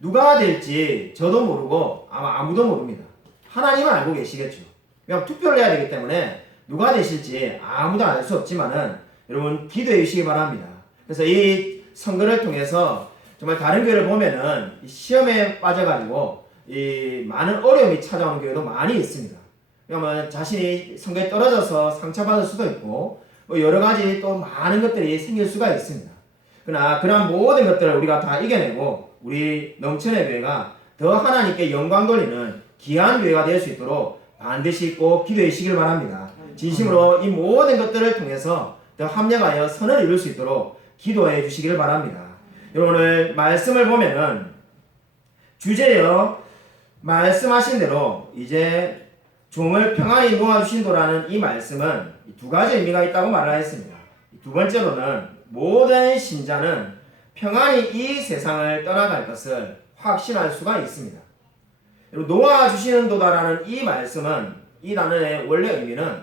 누가 될지 저도 모르고 아마 아무도 모릅니다. 하나님은 알고 계시겠죠. 그냥 투표를 해야 되기 때문에 누가 되실지 아무도 알 수 없지만은 여러분 기도해 주시기 바랍니다. 그래서 이 선거를 통해서 정말 다른 교회를 보면은 시험에 빠져가지고 이 많은 어려움이 찾아오는 교회도 많이 있습니다. 그러면 자신이 선거에 떨어져서 상처받을 수도 있고 뭐 여러 가지 또 많은 것들이 생길 수가 있습니다. 그러나 그런 모든 것들을 우리가 다 이겨내고 우리 넘천의 교회가 더 하나님께 영광 돌리는 귀한 교회가 될 수 있도록 반드시 꼭 기도해 주시길 바랍니다. 진심으로 이 모든 것들을 통해서 더 합력하여 선을 이룰 수 있도록 기도해 주시길 바랍니다. 여러분 오늘 말씀을 보면은 주제여 말씀하신 대로 이제 종을 평안히 놓아주신도라는 이 말씀은 두 가지 의미가 있다고 말하였습니다. 두 번째로는 모든 신자는 평안히 이 세상을 떠나갈 것을 확신할 수가 있습니다. 놓아주시는도다라는 이 말씀은 이 단어의 원래 의미는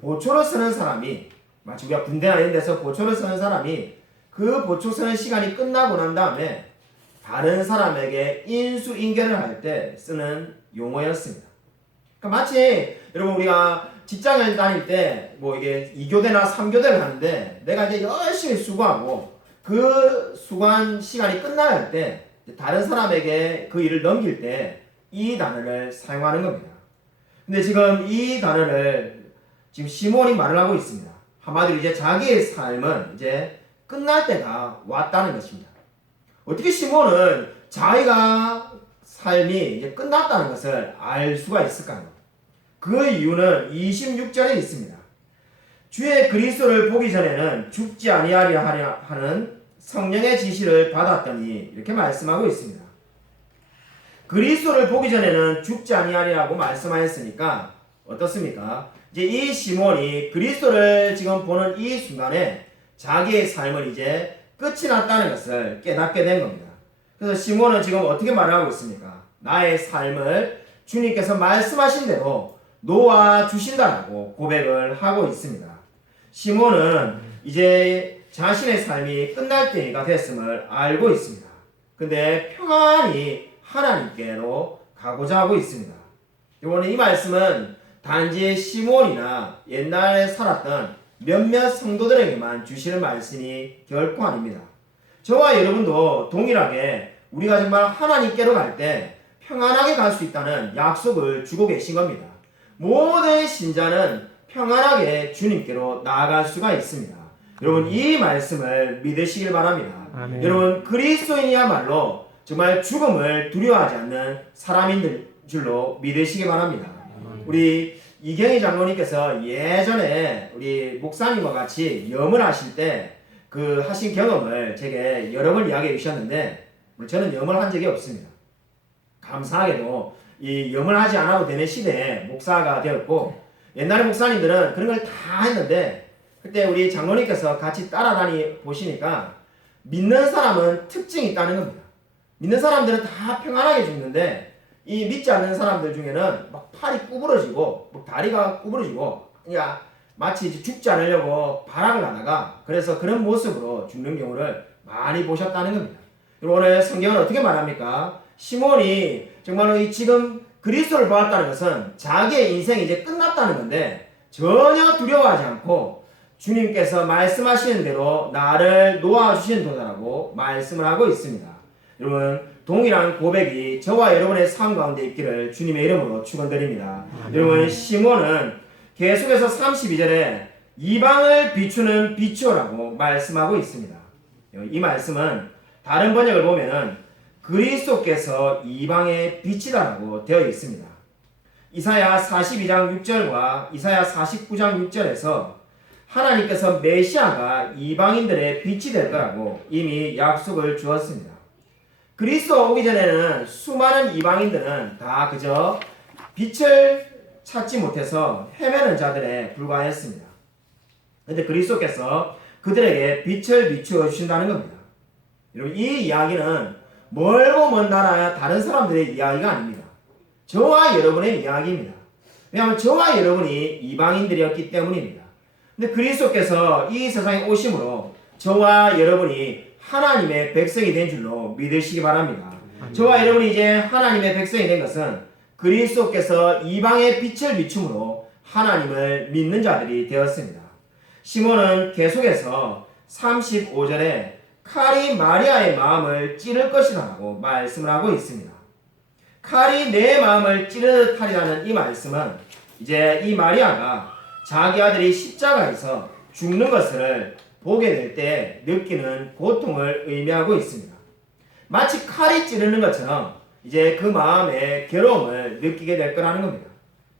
보초를 쓰는 사람이 마치 우리가 군대나 이런 데서 보초를 쓰는 사람이 그 보초 쓰는 시간이 끝나고 난 다음에 다른 사람에게 인수인계를 할 때 쓰는 용어였습니다. 그러니까 마치 여러분 우리가 직장을 다닐 때 뭐 이게 2교대나 3교대를 하는데 내가 이제 열심히 수고하고 그 수고한 시간이 끝나야 할 때 다른 사람에게 그 일을 넘길 때 이 단어를 사용하는 겁니다. 근데 지금 이 단어를 지금 시몬이 말을 하고 있습니다. 한마디로 이제 자기의 삶은 이제 끝날 때가 왔다는 것입니다. 어떻게 시몬은 자기가 삶이 이제 끝났다는 것을 알 수가 있을까요? 그 이유는 26절에 있습니다. 주의 그리스도를 보기 전에는 죽지 아니하리라 하는 성령의 지시를 받았더니 이렇게 말씀하고 있습니다. 그리스도를 보기 전에는 죽지 아니하리라고 말씀하였으니까 어떻습니까? 이제 이 시몬이 그리스도를 지금 보는 이 순간에 자기의 삶은 이제 끝이 났다는 것을 깨닫게 된 겁니다. 그래서 시몬은 지금 어떻게 말하고 있습니까? 나의 삶을 주님께서 말씀하신 대로 놓아주신다라고 고백을 하고 있습니다. 시몬은 이제 자신의 삶이 끝날 때가 됐음을 알고 있습니다. 근데 평안히 하나님께로 가고자 하고 있습니다. 이번에 이 말씀은 단지 시몬이나 옛날에 살았던 몇몇 성도들에게만 주시는 말씀이 결코 아닙니다. 저와 여러분도 동일하게 우리가 정말 하나님께로 갈 때 평안하게 갈 수 있다는 약속을 주고 계신 겁니다. 모든 신자는 평안하게 주님께로 나아갈 수가 있습니다. 여러분 이 말씀을 믿으시길 바랍니다. 아멘. 여러분 그리스도인이야말로 정말 죽음을 두려워하지 않는 사람인 줄로 믿으시기 바랍니다. 우리 이경희 장로님께서 예전에 우리 목사님과 같이 염을 하실 때 그 하신 경험을 제게 여러 번 이야기해 주셨는데 저는 염을 한 적이 없습니다. 감사하게도 이 염을 하지 않아도 되는 시대에 목사가 되었고 옛날에 목사님들은 그런 걸 다 했는데 그때 우리 장로님께서 같이 따라다니 보시니까 믿는 사람은 특징이 있다는 겁니다. 믿는 사람들은 다 평안하게 죽는데 이 믿지 않는 사람들 중에는 막 팔이 구부러지고 막 다리가 구부러지고 그러니까 마치 죽지 않으려고 발악을 하다가 그래서 그런 모습으로 죽는 경우를 많이 보셨다는 겁니다. 그리고 오늘 성경은 어떻게 말합니까? 시몬이 정말로 이 지금 그리스도를 보았다는 것은 자기의 인생이 이제 끝났다는 건데 전혀 두려워하지 않고 주님께서 말씀하시는 대로 나를 놓아주신도다라고 말씀을 하고 있습니다. 여러분 동일한 고백이 저와 여러분의 삶 가운데 있기를 주님의 이름으로 축원드립니다. 여러분 시몬은 계속해서 32절에 이방을 비추는 빛이라고 말씀하고 있습니다. 이 말씀은 다른 번역을 보면은 그리스도께서 이방의 빛이다라고 되어 있습니다. 이사야 42장 6절과 이사야 49장 6절에서 하나님께서 메시아가 이방인들의 빛이 될 거라고 이미 약속을 주었습니다. 그리스도 오기 전에는 수많은 이방인들은 다 그저 빛을 찾지 못해서 헤매는 자들에 불과했습니다. 그런데 그리스도께서 그들에게 빛을 비추어 주신다는 겁니다. 여러분, 이 이야기는 멀고 먼 나라 다른 사람들의 이야기가 아닙니다. 저와 여러분의 이야기입니다. 왜냐하면 저와 여러분이 이방인들이었기 때문입니다. 근데 그리스도께서 이 세상에 오심으로 저와 여러분이 하나님의 백성이 된 줄로 믿으시기 바랍니다. 저와 여러분이 이제 하나님의 백성이 된 것은 그리스도께서 이방의 빛을 비춤으로 하나님을 믿는 자들이 되었습니다. 시몬은 계속해서 35절에 칼이 마리아의 마음을 찌를 것이라고 말씀을 하고 있습니다. 칼이 내 마음을 찌르듯 하리라는 이 말씀은 이제 이 마리아가 자기 아들이 십자가에서 죽는 것을 보게 될 때 느끼는 고통을 의미하고 있습니다. 마치 칼이 찌르는 것처럼 이제 그 마음의 괴로움을 느끼게 될 거라는 겁니다.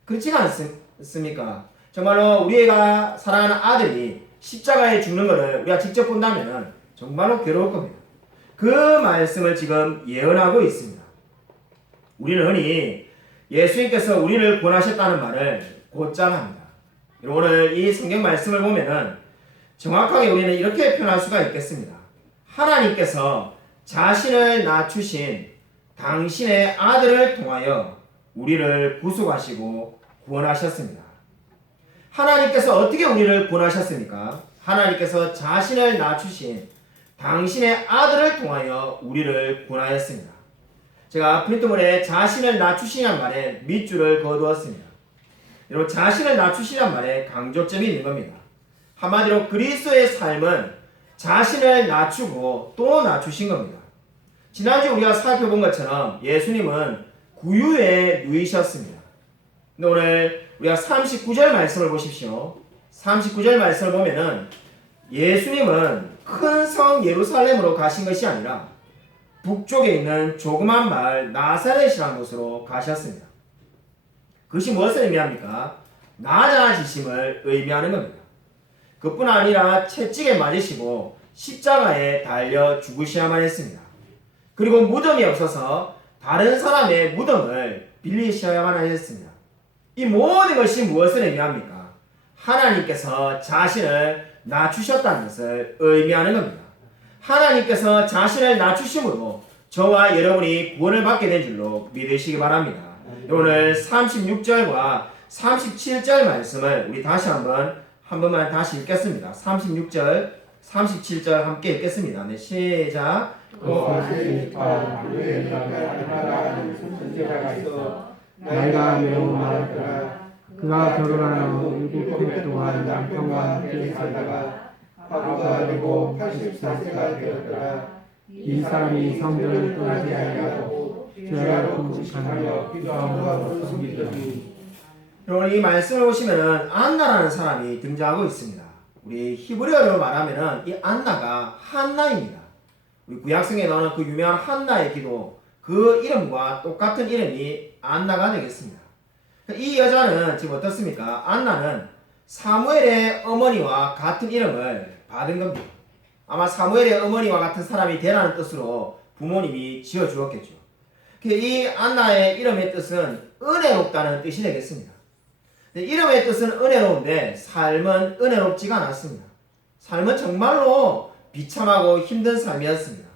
그렇지가 않습니까? 정말로 우리가 사랑하는 아들이 십자가에 죽는 것을 우리가 직접 본다면 정말로 괴로울 겁니다. 그 말씀을 지금 예언하고 있습니다. 우리는 흔히 예수님께서 우리를 구원하셨다는 말을 곧잘 합니다. 오늘 이 성경 말씀을 보면은 정확하게 우리는 이렇게 표현할 수가 있겠습니다. 하나님께서 자신을 낮추신 당신의 아들을 통하여 우리를 구속하시고 구원하셨습니다. 하나님께서 어떻게 우리를 구원하셨습니까? 하나님께서 자신을 낮추신 당신의 아들을 통하여 우리를 구원하였습니다. 제가 프린트물에 자신을 낮추시란 말에 밑줄을 그어두었습니다. 여러분, 자신을 낮추시란 말에 강조점이 있는 겁니다. 한마디로 그리스도의 삶은 자신을 낮추고 또 낮추신 겁니다. 지난주 우리가 살펴본 것처럼 예수님은 구유에 누이셨습니다. 근데 오늘 우리가 39절 말씀을 보십시오. 39절 말씀을 보면은 예수님은 큰 성 예루살렘으로 가신 것이 아니라 북쪽에 있는 조그만 마을 나사렛이라는 곳으로 가셨습니다. 그것이 무엇을 의미합니까? 낮아지심을 의미하는 겁니다. 그뿐 아니라 채찍에 맞으시고 십자가에 달려 죽으셔야만 했습니다. 그리고 무덤이 없어서 다른 사람의 무덤을 빌리셔야만 하셨습니다. 이 모든 것이 무엇을 의미합니까? 하나님께서 자신을 낮추셨다는 것을 의미하는 겁니다. 하나님께서 자신을 낮추심으로 저와 여러분이 구원을 받게 된 줄로 믿으시기 바랍니다. 오늘 36절과 37절 말씀을 우리 다시 한 번만 다시 읽겠습니다. 36절, 37절 함께 읽겠습니다. 네, 시작. 나이가 매우 많았더라. 그가 결혼하여 7해 동안 남편과 함께 살다가 화부가 되고 84세가 되었더라. 이 사람이 성전을 떠나지 아니하고 죄를 금식하며 기도하고 섬기더니. 여러분, 이 말씀을 보시면은 안나라는 사람이 등장하고 있습니다. 우리 히브리어로 말하면은 이 안나가 한나입니다. 우리 구약성에 나오는 그 유명한 한나의 기도, 그 이름과 똑같은 이름이 안나가 되겠습니다. 이 여자는 지금 어떻습니까? 안나는 사무엘의 어머니와 같은 이름을 받은 겁니다. 아마 사무엘의 어머니와 같은 사람이 되라는 뜻으로 부모님이 지어주었겠죠. 이 안나의 이름의 뜻은 은혜롭다는 뜻이 되겠습니다. 이름의 뜻은 은혜로운데 삶은 은혜롭지가 않았습니다. 삶은 정말로 비참하고 힘든 삶이었습니다.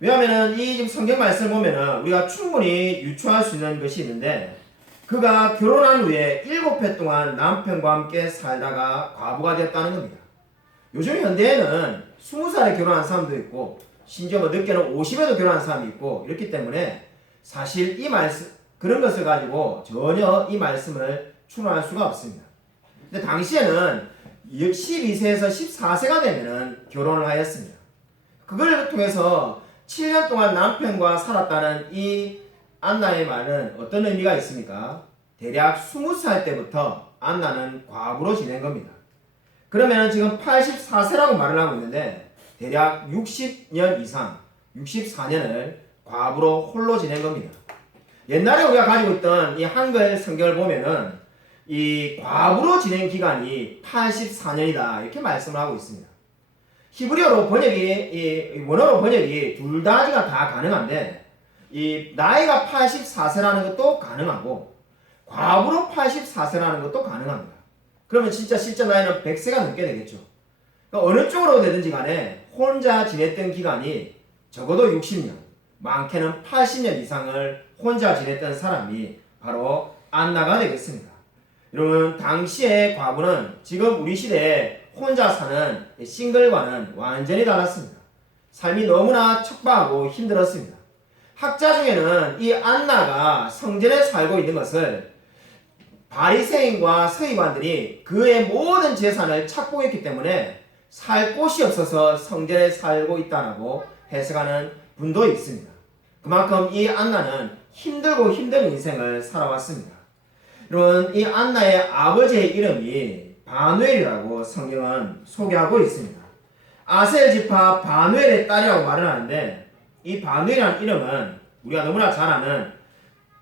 왜냐하면 이 지금 성경 말씀을 보면은 우리가 충분히 유추할 수 있는 것이 있는데, 그가 결혼한 후에 7해 동안 남편과 함께 살다가 과부가 되었다는 겁니다. 요즘 현대에는 20살에 결혼한 사람도 있고 심지어 늦게는 50에도 결혼한 사람이 있고 이렇기 때문에 사실 이 말씀, 그런 것을 가지고 전혀 이 말씀을 추론할 수가 없습니다. 근데 당시에는 12세에서 14세가 되면은 결혼을 하였습니다. 그걸 통해서 7년 동안 남편과 살았다는 이 안나의 말은 어떤 의미가 있습니까? 대략 20살 때부터 안나는 과부로 지낸 겁니다. 그러면 지금 84세라고 말을 하고 있는데 대략 60년 이상 64년을 과부로 홀로 지낸 겁니다. 옛날에 우리가 가지고 있던 이 한글 성경을 보면은 이 과부로 지낸 기간이 84년이다 이렇게 말씀을 하고 있습니다. 히브리어로 번역이 이 원어로 번역이 둘 다가 다 가능한데 이 나이가 84세라는 것도 가능하고 과부로 84세라는 것도 가능합니다. 그러면 진짜 실제 나이는 100세가 넘게 되겠죠. 그러니까 어느 쪽으로 되든지 간에 혼자 지냈던 기간이 적어도 60년, 많게는 80년 이상을 혼자 지냈던 사람이 바로 안나가 되겠습니다. 여러분, 당시의 과부는 지금 우리 시대에 혼자 사는 싱글과는 완전히 달랐습니다. 삶이 너무나 척박하고 힘들었습니다. 학자 중에는 이 안나가 성전에 살고 있는 것을 바리새인과 서기관들이 그의 모든 재산을 착복했기 때문에 살 곳이 없어서 성전에 살고 있다라고 해석하는 분도 있습니다. 그만큼 이 안나는 힘들고 힘든 인생을 살아왔습니다. 여러분, 이 안나의 아버지의 이름이 바누엘이라고 성경은 소개하고 있습니다. 아셀 지파 바누엘의 딸이라고 말을 하는데 이 바누엘이라는 이름은 우리가 너무나 잘 아는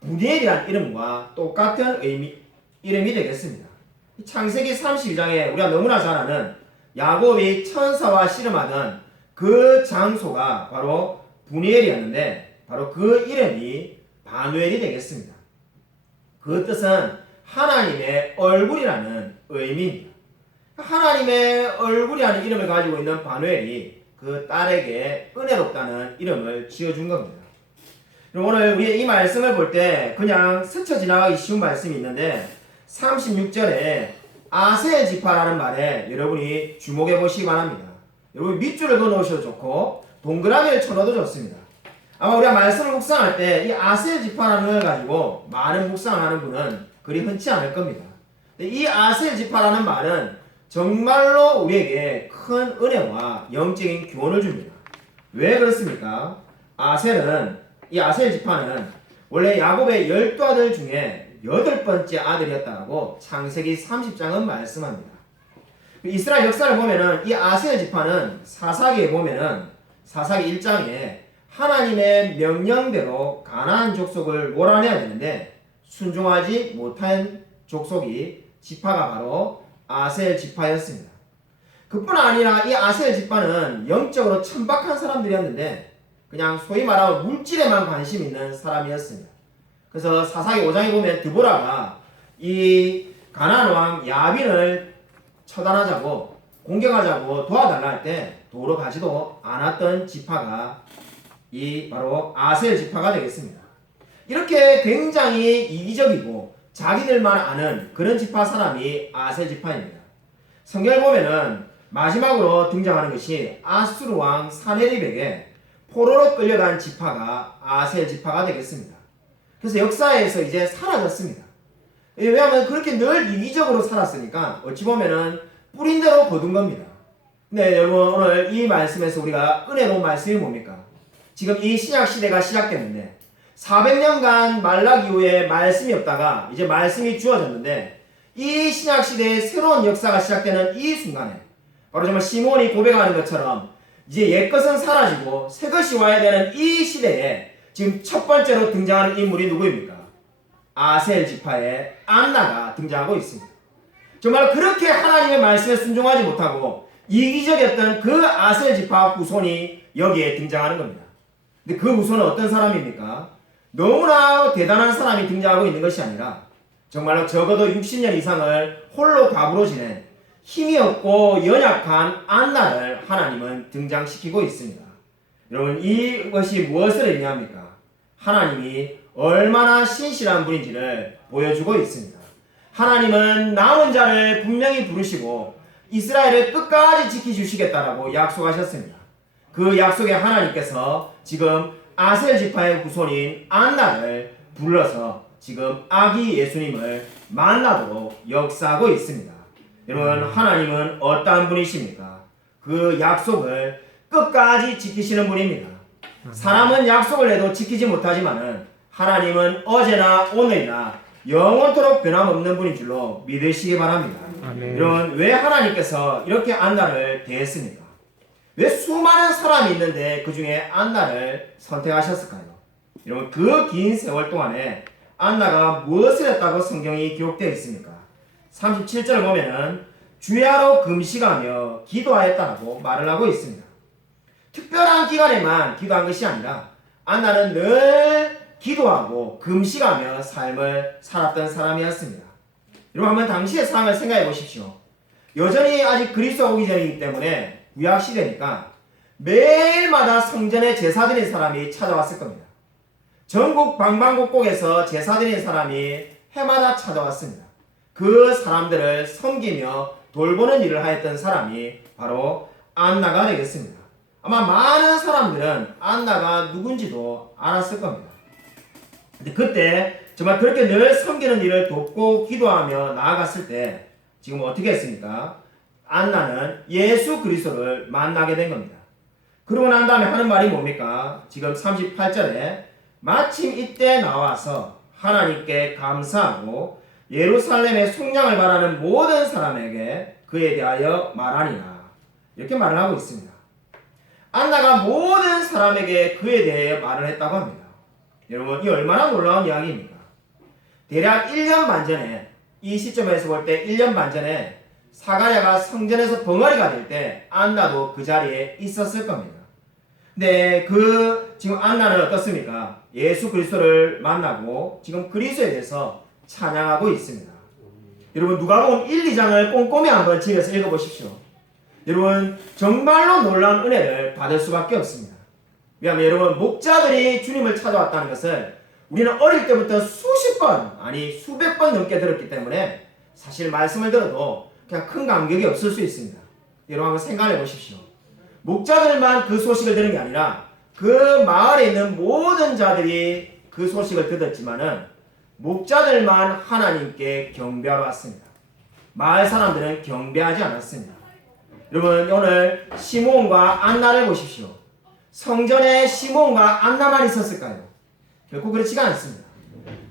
부니엘이라는 이름과 똑같은 이름이 되겠습니다. 창세기 32장에 우리가 너무나 잘 아는 야곱이 천사와 씨름하던 그 장소가 바로 부니엘이었는데 바로 그 이름이 바누엘이 되겠습니다. 그 뜻은 하나님의 얼굴이라는 의미입니다. 하나님의 얼굴이라는 이름을 가지고 있는 바누엘이 그 딸에게 은혜롭다는 이름을 지어준 겁니다. 오늘 우리 이 말씀을 볼 때 그냥 스쳐 지나가기 쉬운 말씀이 있는데 36절에 아셀 지파라는 말에 여러분이 주목해 보시기 바랍니다. 여러분 밑줄을 그어 놓으셔도 좋고 동그라미를 쳐 넣어도 좋습니다. 아마 우리가 말씀을 묵상할 때 이 아셀 지파라는 걸 가지고 많은 묵상을 하는 분은 그리 흔치 않을 겁니다. 이 아셀 지파라는 말은 정말로 우리에게 큰 은혜와 영적인 교훈을 줍니다. 왜 그렇습니까? 이 아셀 지파는 원래 야곱의 12아들 중에 8번째 아들이었다고 창세기 30장은 말씀합니다. 이스라엘 역사를 보면은 이 아셀 지파는 사사기에 보면은 사사기 1장에 하나님의 명령대로 가나안 족속을 몰아내야 되는데 순종하지 못한 족속이 지파가 바로 아셀 지파였습니다. 그뿐 아니라 이 아셀 지파는 영적으로 천박한 사람들이었는데 그냥 소위 말하면 물질에만 관심 있는 사람이었습니다. 그래서 사사기 5장에 보면 드보라가 이 가나안 왕 야빈을 처단하자고 공격하자고 도와달라 할 때 도로 가지도 않았던 지파가 이 바로 아셀 지파가 되겠습니다. 이렇게 굉장히 이기적이고 자기들만 아는 그런 지파 사람이 아셀 지파입니다. 성경을 보면은 마지막으로 등장하는 것이 아수르 왕 사네립에게 포로로 끌려간 지파가 아셀 지파가 되겠습니다. 그래서 역사에서 이제 사라졌습니다. 왜냐하면 그렇게 늘 이기적으로 살았으니까 어찌 보면은 뿌린 대로 거둔 겁니다. 근데 여러분 오늘 이 말씀에서 우리가 은혜로운 말씀이 뭡니까? 지금 이 신약 시대가 시작됐는데 400년간 말라기 이후에 말씀이 없다가 이제 말씀이 주어졌는데 이 신약 시대의 새로운 역사가 시작되는 이 순간에 바로 정말 시몬이 고백하는 것처럼 이제 옛것은 사라지고 새것이 와야 되는 이 시대에 지금 첫 번째로 등장하는 인물이 누구입니까? 아셀 지파의 안나가 등장하고 있습니다. 정말 그렇게 하나님의 말씀에 순종하지 못하고 이기적이었던 그 아셀 지파 후손이 여기에 등장하는 겁니다. 근데 그 후손은 어떤 사람입니까? 너무나 대단한 사람이 등장하고 있는 것이 아니라 정말로 적어도 60년 이상을 홀로 과부로 지낸 힘이 없고 연약한 안나를 하나님은 등장시키고 있습니다. 여러분 이것이 무엇을 의미합니까? 하나님이 얼마나 신실한 분인지를 보여주고 있습니다. 하나님은 남은 자를 분명히 부르시고 이스라엘을 끝까지 지켜주시겠다라고 약속하셨습니다. 그 약속에 하나님께서 지금 아셀 지파의 후손인 안나를 불러서 지금 아기 예수님을 만나도록 역사하고 있습니다. 여러분 하나님은 어떠한 분이십니까? 그 약속을 끝까지 지키시는 분입니다. 사람은 약속을 해도 지키지 못하지만은 하나님은 어제나 오늘이나 영원토록 변함없는 분인 줄로 믿으시기 바랍니다. 아멘. 여러분 왜 하나님께서 이렇게 안나를 대했습니까? 왜 수많은 사람이 있는데 그 중에 안나를 선택하셨을까요? 여러분 그 긴 세월 동안에 안나가 무엇을 했다고 성경이 기록되어 있습니까? 37절 보면은 주야로 금식하며 기도하였다고 말을 하고 있습니다. 특별한 기간에만 기도한 것이 아니라 안나는 늘 기도하고 금식하며 삶을 살았던 사람이었습니다. 여러분 한번 당시의 상황을 생각해 보십시오. 여전히 아직 그리스도가 오기 전이기 때문에 구약 시대니까 매일마다 성전에 제사 드린 사람이 찾아왔을 겁니다. 전국 방방곡곡에서 제사 드린 사람이 해마다 찾아왔습니다. 그 사람들을 섬기며 돌보는 일을 하였던 사람이 바로 안나가 되겠습니다. 아마 많은 사람들은 안나가 누군지도 알았을 겁니다. 근데 그때 정말 그렇게 늘 섬기는 일을 돕고 기도하며 나아갔을 때 지금 어떻게 했습니까? 안나는 예수 그리스도를 만나게 된 겁니다. 그러고 난 다음에 하는 말이 뭡니까? 지금 38절에 마침 이때 나와서 하나님께 감사하고 예루살렘의 속량을 바라는 모든 사람에게 그에 대하여 말하니라. 이렇게 말을 하고 있습니다. 안나가 모든 사람에게 그에 대해 말을 했다고 합니다. 여러분 이 얼마나 놀라운 이야기입니까? 대략 1년 반 전에 이 시점에서 볼 때 1년 반 전에 사가랴가 성전에서 벙어리가 될 때 안나도 그 자리에 있었을 겁니다. 근데 지금 안나는 어떻습니까? 예수 그리스도를 만나고 지금 그리스도에 대해서 찬양하고 있습니다. 여러분 누가복음 1, 2장을 꼼꼼히 한번 집에서 읽어보십시오. 여러분 정말로 놀라운 은혜를 받을 수밖에 없습니다. 왜냐하면 여러분 목자들이 주님을 찾아왔다는 것을 우리는 어릴 때부터 수십 번 아니 수백 번 넘게 들었기 때문에 사실 말씀을 들어도 그냥 큰 감격이 없을 수 있습니다. 여러분 한번 생각해 보십시오. 목자들만 그 소식을 들은 게 아니라 그 마을에 있는 모든 자들이 그 소식을 듣었지만은 목자들만 하나님께 경배하러 왔습니다. 마을 사람들은 경배하지 않았습니다. 여러분 오늘 시므온과 안나를 보십시오. 성전에 시므온과 안나만 있었을까요? 결코 그렇지가 않습니다.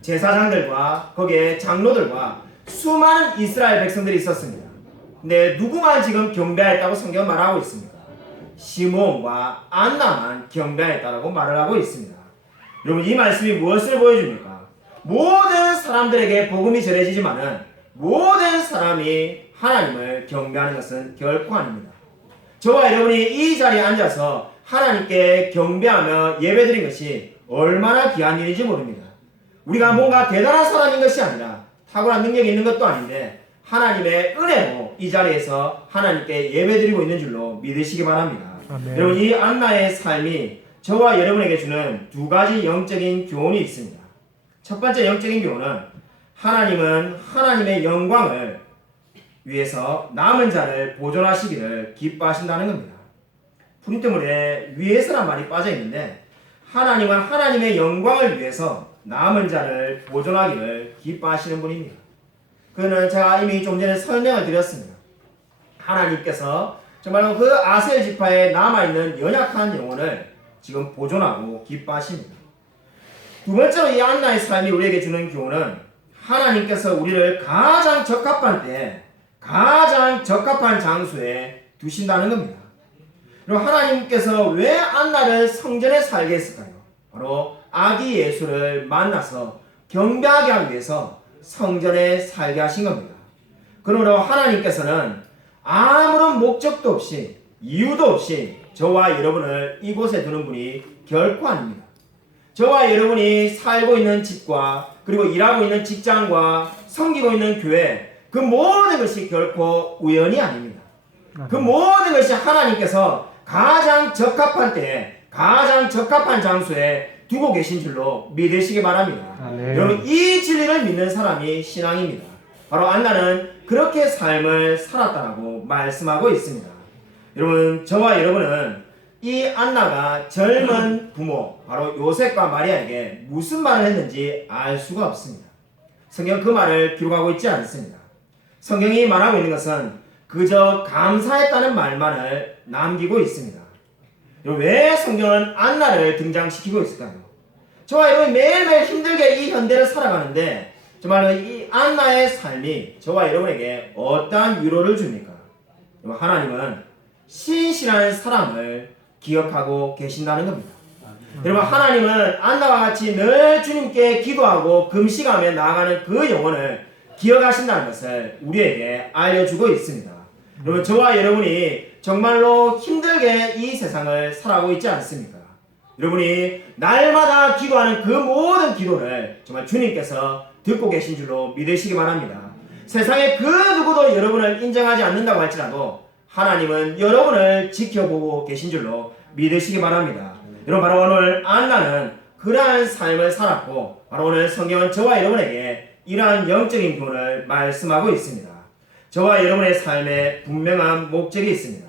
제사장들과 거기에 장로들과 수많은 이스라엘 백성들이 있었습니다. 근데 누구만 지금 경배했다고 성경은 말하고 있습니까? 시므온과 안나만 경배했다고 말을 하고 있습니다. 여러분 이 말씀이 무엇을 보여줍니까? 모든 사람들에게 복음이 전해지지만은 모든 사람이 하나님을 경배하는 것은 결코 아닙니다. 저와 여러분이 이 자리에 앉아서 하나님께 경배하며 예배드린 것이 얼마나 귀한 일인지 모릅니다. 우리가 뭔가 대단한 사람인 것이 아니라 탁월한 능력이 있는 것도 아닌데 하나님의 은혜로 이 자리에서 하나님께 예배드리고 있는 줄로 믿으시기 바랍니다. 아멘. 여러분 이 안나의 삶이 저와 여러분에게 주는 두 가지 영적인 교훈이 있습니다. 첫 번째 영적인 교훈은 하나님은 하나님의 영광을 위해서 남은 자를 보존하시기를 기뻐하신다는 겁니다. 푸른뜨물에 위에서란 말이 빠져 있는데 하나님은 하나님의 영광을 위해서 남은 자를 보존하기를 기뻐하시는 분입니다. 그는 제가 이미 좀 전에 설명을 드렸습니다. 하나님께서 정말 그 아셀 지파에 남아있는 연약한 영혼을 지금 보존하고 기뻐하십니다. 두 번째로 이 안나의 삶이 우리에게 주는 교훈은 하나님께서 우리를 가장 적합한 때에 가장 적합한 장소에 두신다는 겁니다. 그리고 하나님께서 왜 안나를 성전에 살게 했을까요? 바로 아기 예수를 만나서 경배하게 하기 위해서 성전에 살게 하신 겁니다. 그러므로 하나님께서는 아무런 목적도 없이 이유도 없이 저와 여러분을 이곳에 두는 분이 결코 아닙니다. 저와 여러분이 살고 있는 집과 그리고 일하고 있는 직장과 섬기고 있는 교회 그 모든 것이 결코 우연이 아닙니다. 그 모든 것이 하나님께서 가장 적합한 때에 가장 적합한 장소에 두고 계신 줄로 믿으시기 바랍니다. 아멘. 여러분 이 진리를 믿는 사람이 신앙입니다. 바로 안나는 그렇게 삶을 살았다고 말씀하고 있습니다. 여러분 저와 여러분은 이 안나가 젊은 부모 바로 요셉과 마리아에게 무슨 말을 했는지 알 수가 없습니다. 성경 그 말을 기록하고 있지 않습니다. 성경이 말하고 있는 것은 그저 감사했다는 말만을 남기고 있습니다. 왜 성경은 안나를 등장시키고 있을까요? 저와 여러분이 매일매일 힘들게 이 현대를 살아가는데 정말 이 안나의 삶이 저와 여러분에게 어떠한 위로를 줍니까? 하나님은 신실한 사람을 기억하고 계신다는 겁니다. 여러분, 하나님은 안나와 같이 늘 주님께 기도하고 금식하며 나아가는 그 영혼을 기억하신다는 것을 우리에게 알려주고 있습니다. 여러분, 저와 여러분이 정말로 힘들게 이 세상을 살아가고 있지 않습니까? 여러분이 날마다 기도하는 그 모든 기도를 정말 주님께서 듣고 계신 줄로 믿으시기 바랍니다. 세상에 그 누구도 여러분을 인정하지 않는다고 할지라도 하나님은 여러분을 지켜보고 계신 줄로 믿으시기 바랍니다. 여러분, 바로 오늘 안나는 그러한 삶을 살았고, 바로 오늘 성경은 저와 여러분에게 이러한 영적인 교훈을 말씀하고 있습니다. 저와 여러분의 삶에 분명한 목적이 있습니다.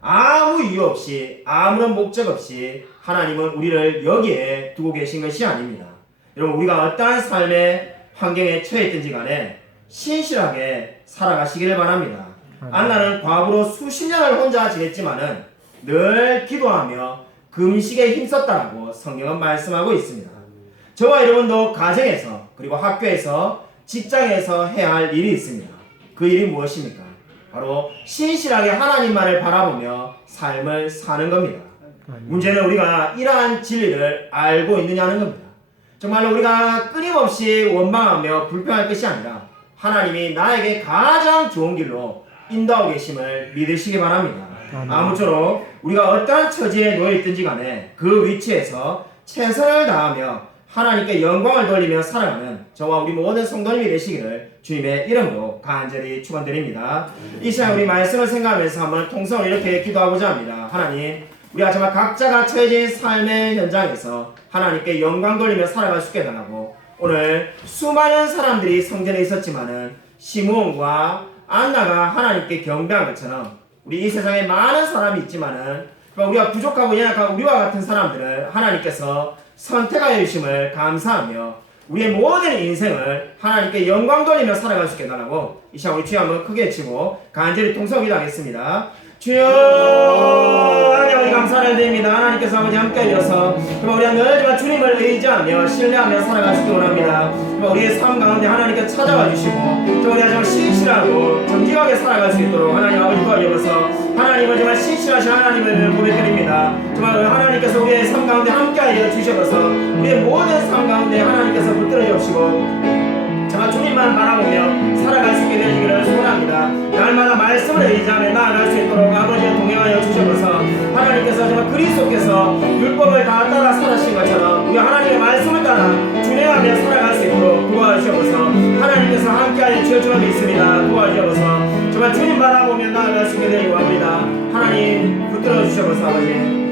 아무 이유 없이, 아무런 목적 없이 하나님은 우리를 여기에 두고 계신 것이 아닙니다. 여러분, 우리가 어떠한 삶의 환경에 처했든지 간에 신실하게 살아가시기를 바랍니다. 안나는 과거로 수십 년을 혼자 지냈지만은 늘 기도하며 금식에 힘썼다라고 성경은 말씀하고 있습니다. 저와 여러분도 가정에서, 그리고 학교에서, 직장에서 해야 할 일이 있습니다. 그 일이 무엇입니까? 바로 신실하게 하나님만을 바라보며 삶을 사는 겁니다. 문제는 우리가 이러한 진리를 알고 있느냐는 겁니다. 정말로 우리가 끊임없이 원망하며 불평할 것이 아니라 하나님이 나에게 가장 좋은 길로 인도하고 계심을 믿으시기 바랍니다. 아무쪼록 우리가 어떠한 처지에 놓여있든지 간에 그 위치에서 최선을 다하며 하나님께 영광을 돌리며 살아가는 저와 우리 모든 성도님이 되시기를 주님의 이름으로 간절히 축원드립니다. 이 시간 우리 말씀을 생각하면서 한번 통성을 이렇게 기도하고자 합니다. 하나님, 우리가 정말 각자가 처해진 삶의 현장에서 하나님께 영광 돌리며 살아갈 수 있게 해달라고, 오늘 수많은 사람들이 성전에 있었지만은 시므온과 안나가 하나님께 경배한 것처럼 우리 이 세상에 많은 사람이 있지만은 우리가 부족하고 연약한 우리와 같은 사람들을 하나님께서 선택하여 주심을 감사하며 우리의 모든 인생을 하나님께 영광 돌리며 살아갈 수 있게 해달라고 이 시간 우리 주여 한번 크게 외치고 간절히 통성을 기도하겠습니다. 주여, 하나님 감사를 드립니다. 하나님께서 아버지 함께 해주셔서 우리가 늘 주님을 의지하며 신뢰하며 살아갈 수 있게 원합니다. 우리의 삶 가운데 하나님께 찾아와 주시고 우리가 정말 신실하고 정직하게 살아갈 수 있도록 하나님 아버지 도와주셔서 하나님을 정말 신실하신 하나님을 고백드립니다. 정말 하나님께서 우리의 삶 가운데 함께하여 주셔서 우리의 모든 삶 가운데 하나님께서 붙들어 주시고 정말 주님만 바라보며 살아갈 수 있게 되시기를 소원합니다. 날마다 말씀을 의지하며 나아갈 수 있도록 아버지와 동행하여 주셔서 하나님께서 정말 그리스도께서 율법을 다 따라 살아신 것처럼 우리 하나님의 말씀을 따라 준행하며 살아갈 수 있도록 도와주셔서 하나님께서 함께하여 주셔서 믿습니다. 도와주셔서 정말 주님 바라보며 나아갈 수 있게 되기를 원합니다. 하나님 붙들어 주셔서 아버지,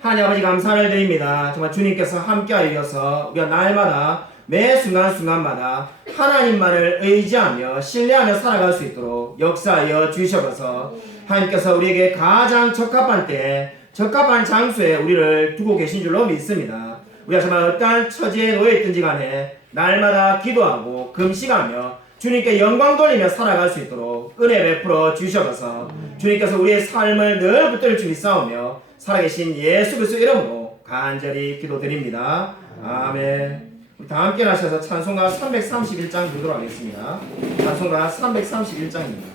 하나님 아버지 감사를 드립니다. 정말 주님께서 함께하여 주셔서 우리가 날마다 매 순간순간마다 하나님만을 의지하며 신뢰하며 살아갈 수 있도록 역사하여 주셔서 하나님께서 우리에게 가장 적합한 때에 적합한 장소에 우리를 두고 계신 줄로 믿습니다. 우리가 정말 어떠한 처지에 놓여있든지 간에 날마다 기도하고 금식하며 주님께 영광 돌리며 살아갈 수 있도록 은혜 베풀어 주셔서 주님께서 우리의 삶을 늘 붙들 줄 믿사오며 살아계신 예수 그리스도 이름으로 간절히 기도드립니다. 아멘. 다 함께 하셔서 찬송가 331장 부르도록 하겠습니다. 찬송가 331장입니다.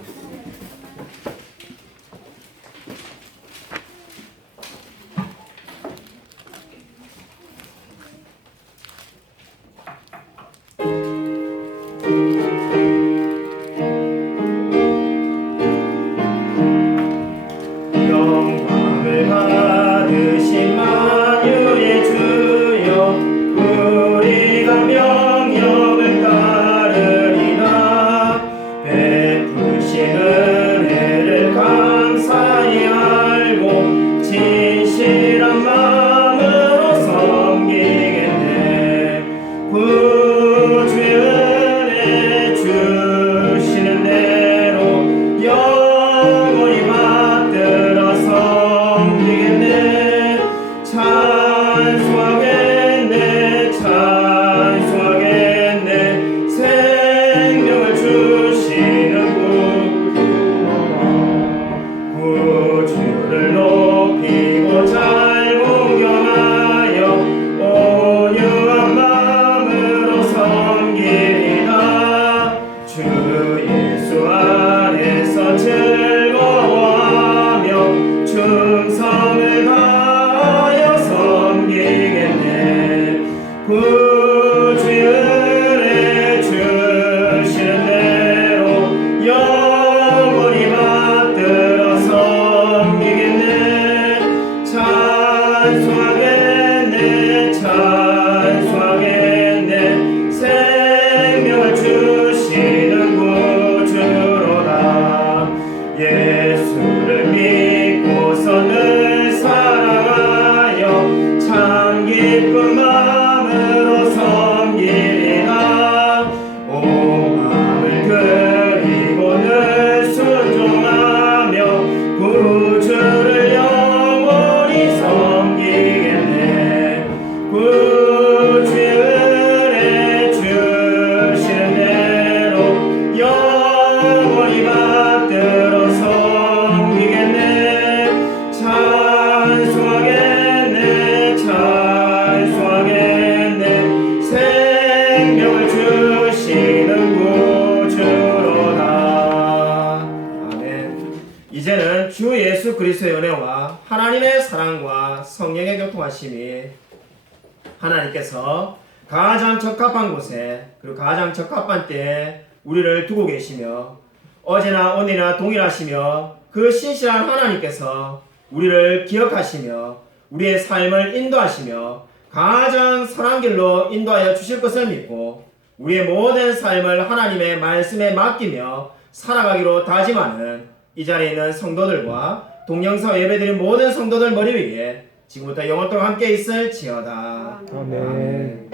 주 예수 안에서 이제는 주 예수 그리스도의 은혜와 하나님의 사랑과 성령의 교통하심이 하나님께서 가장 적합한 곳에 그리고 가장 적합한 때에 우리를 두고 계시며 어제나 오늘이나 동일하시며 그 신실한 하나님께서 우리를 기억하시며 우리의 삶을 인도하시며 가장 선한 길로 인도하여 주실 것을 믿고 우리의 모든 삶을 하나님의 말씀에 맡기며 살아가기로 다짐하는 이 자리에 있는 성도들과 동영상 예배드린 모든 성도들 머리 위에 지금부터 영원토록 함께 있을지어다. 아멘.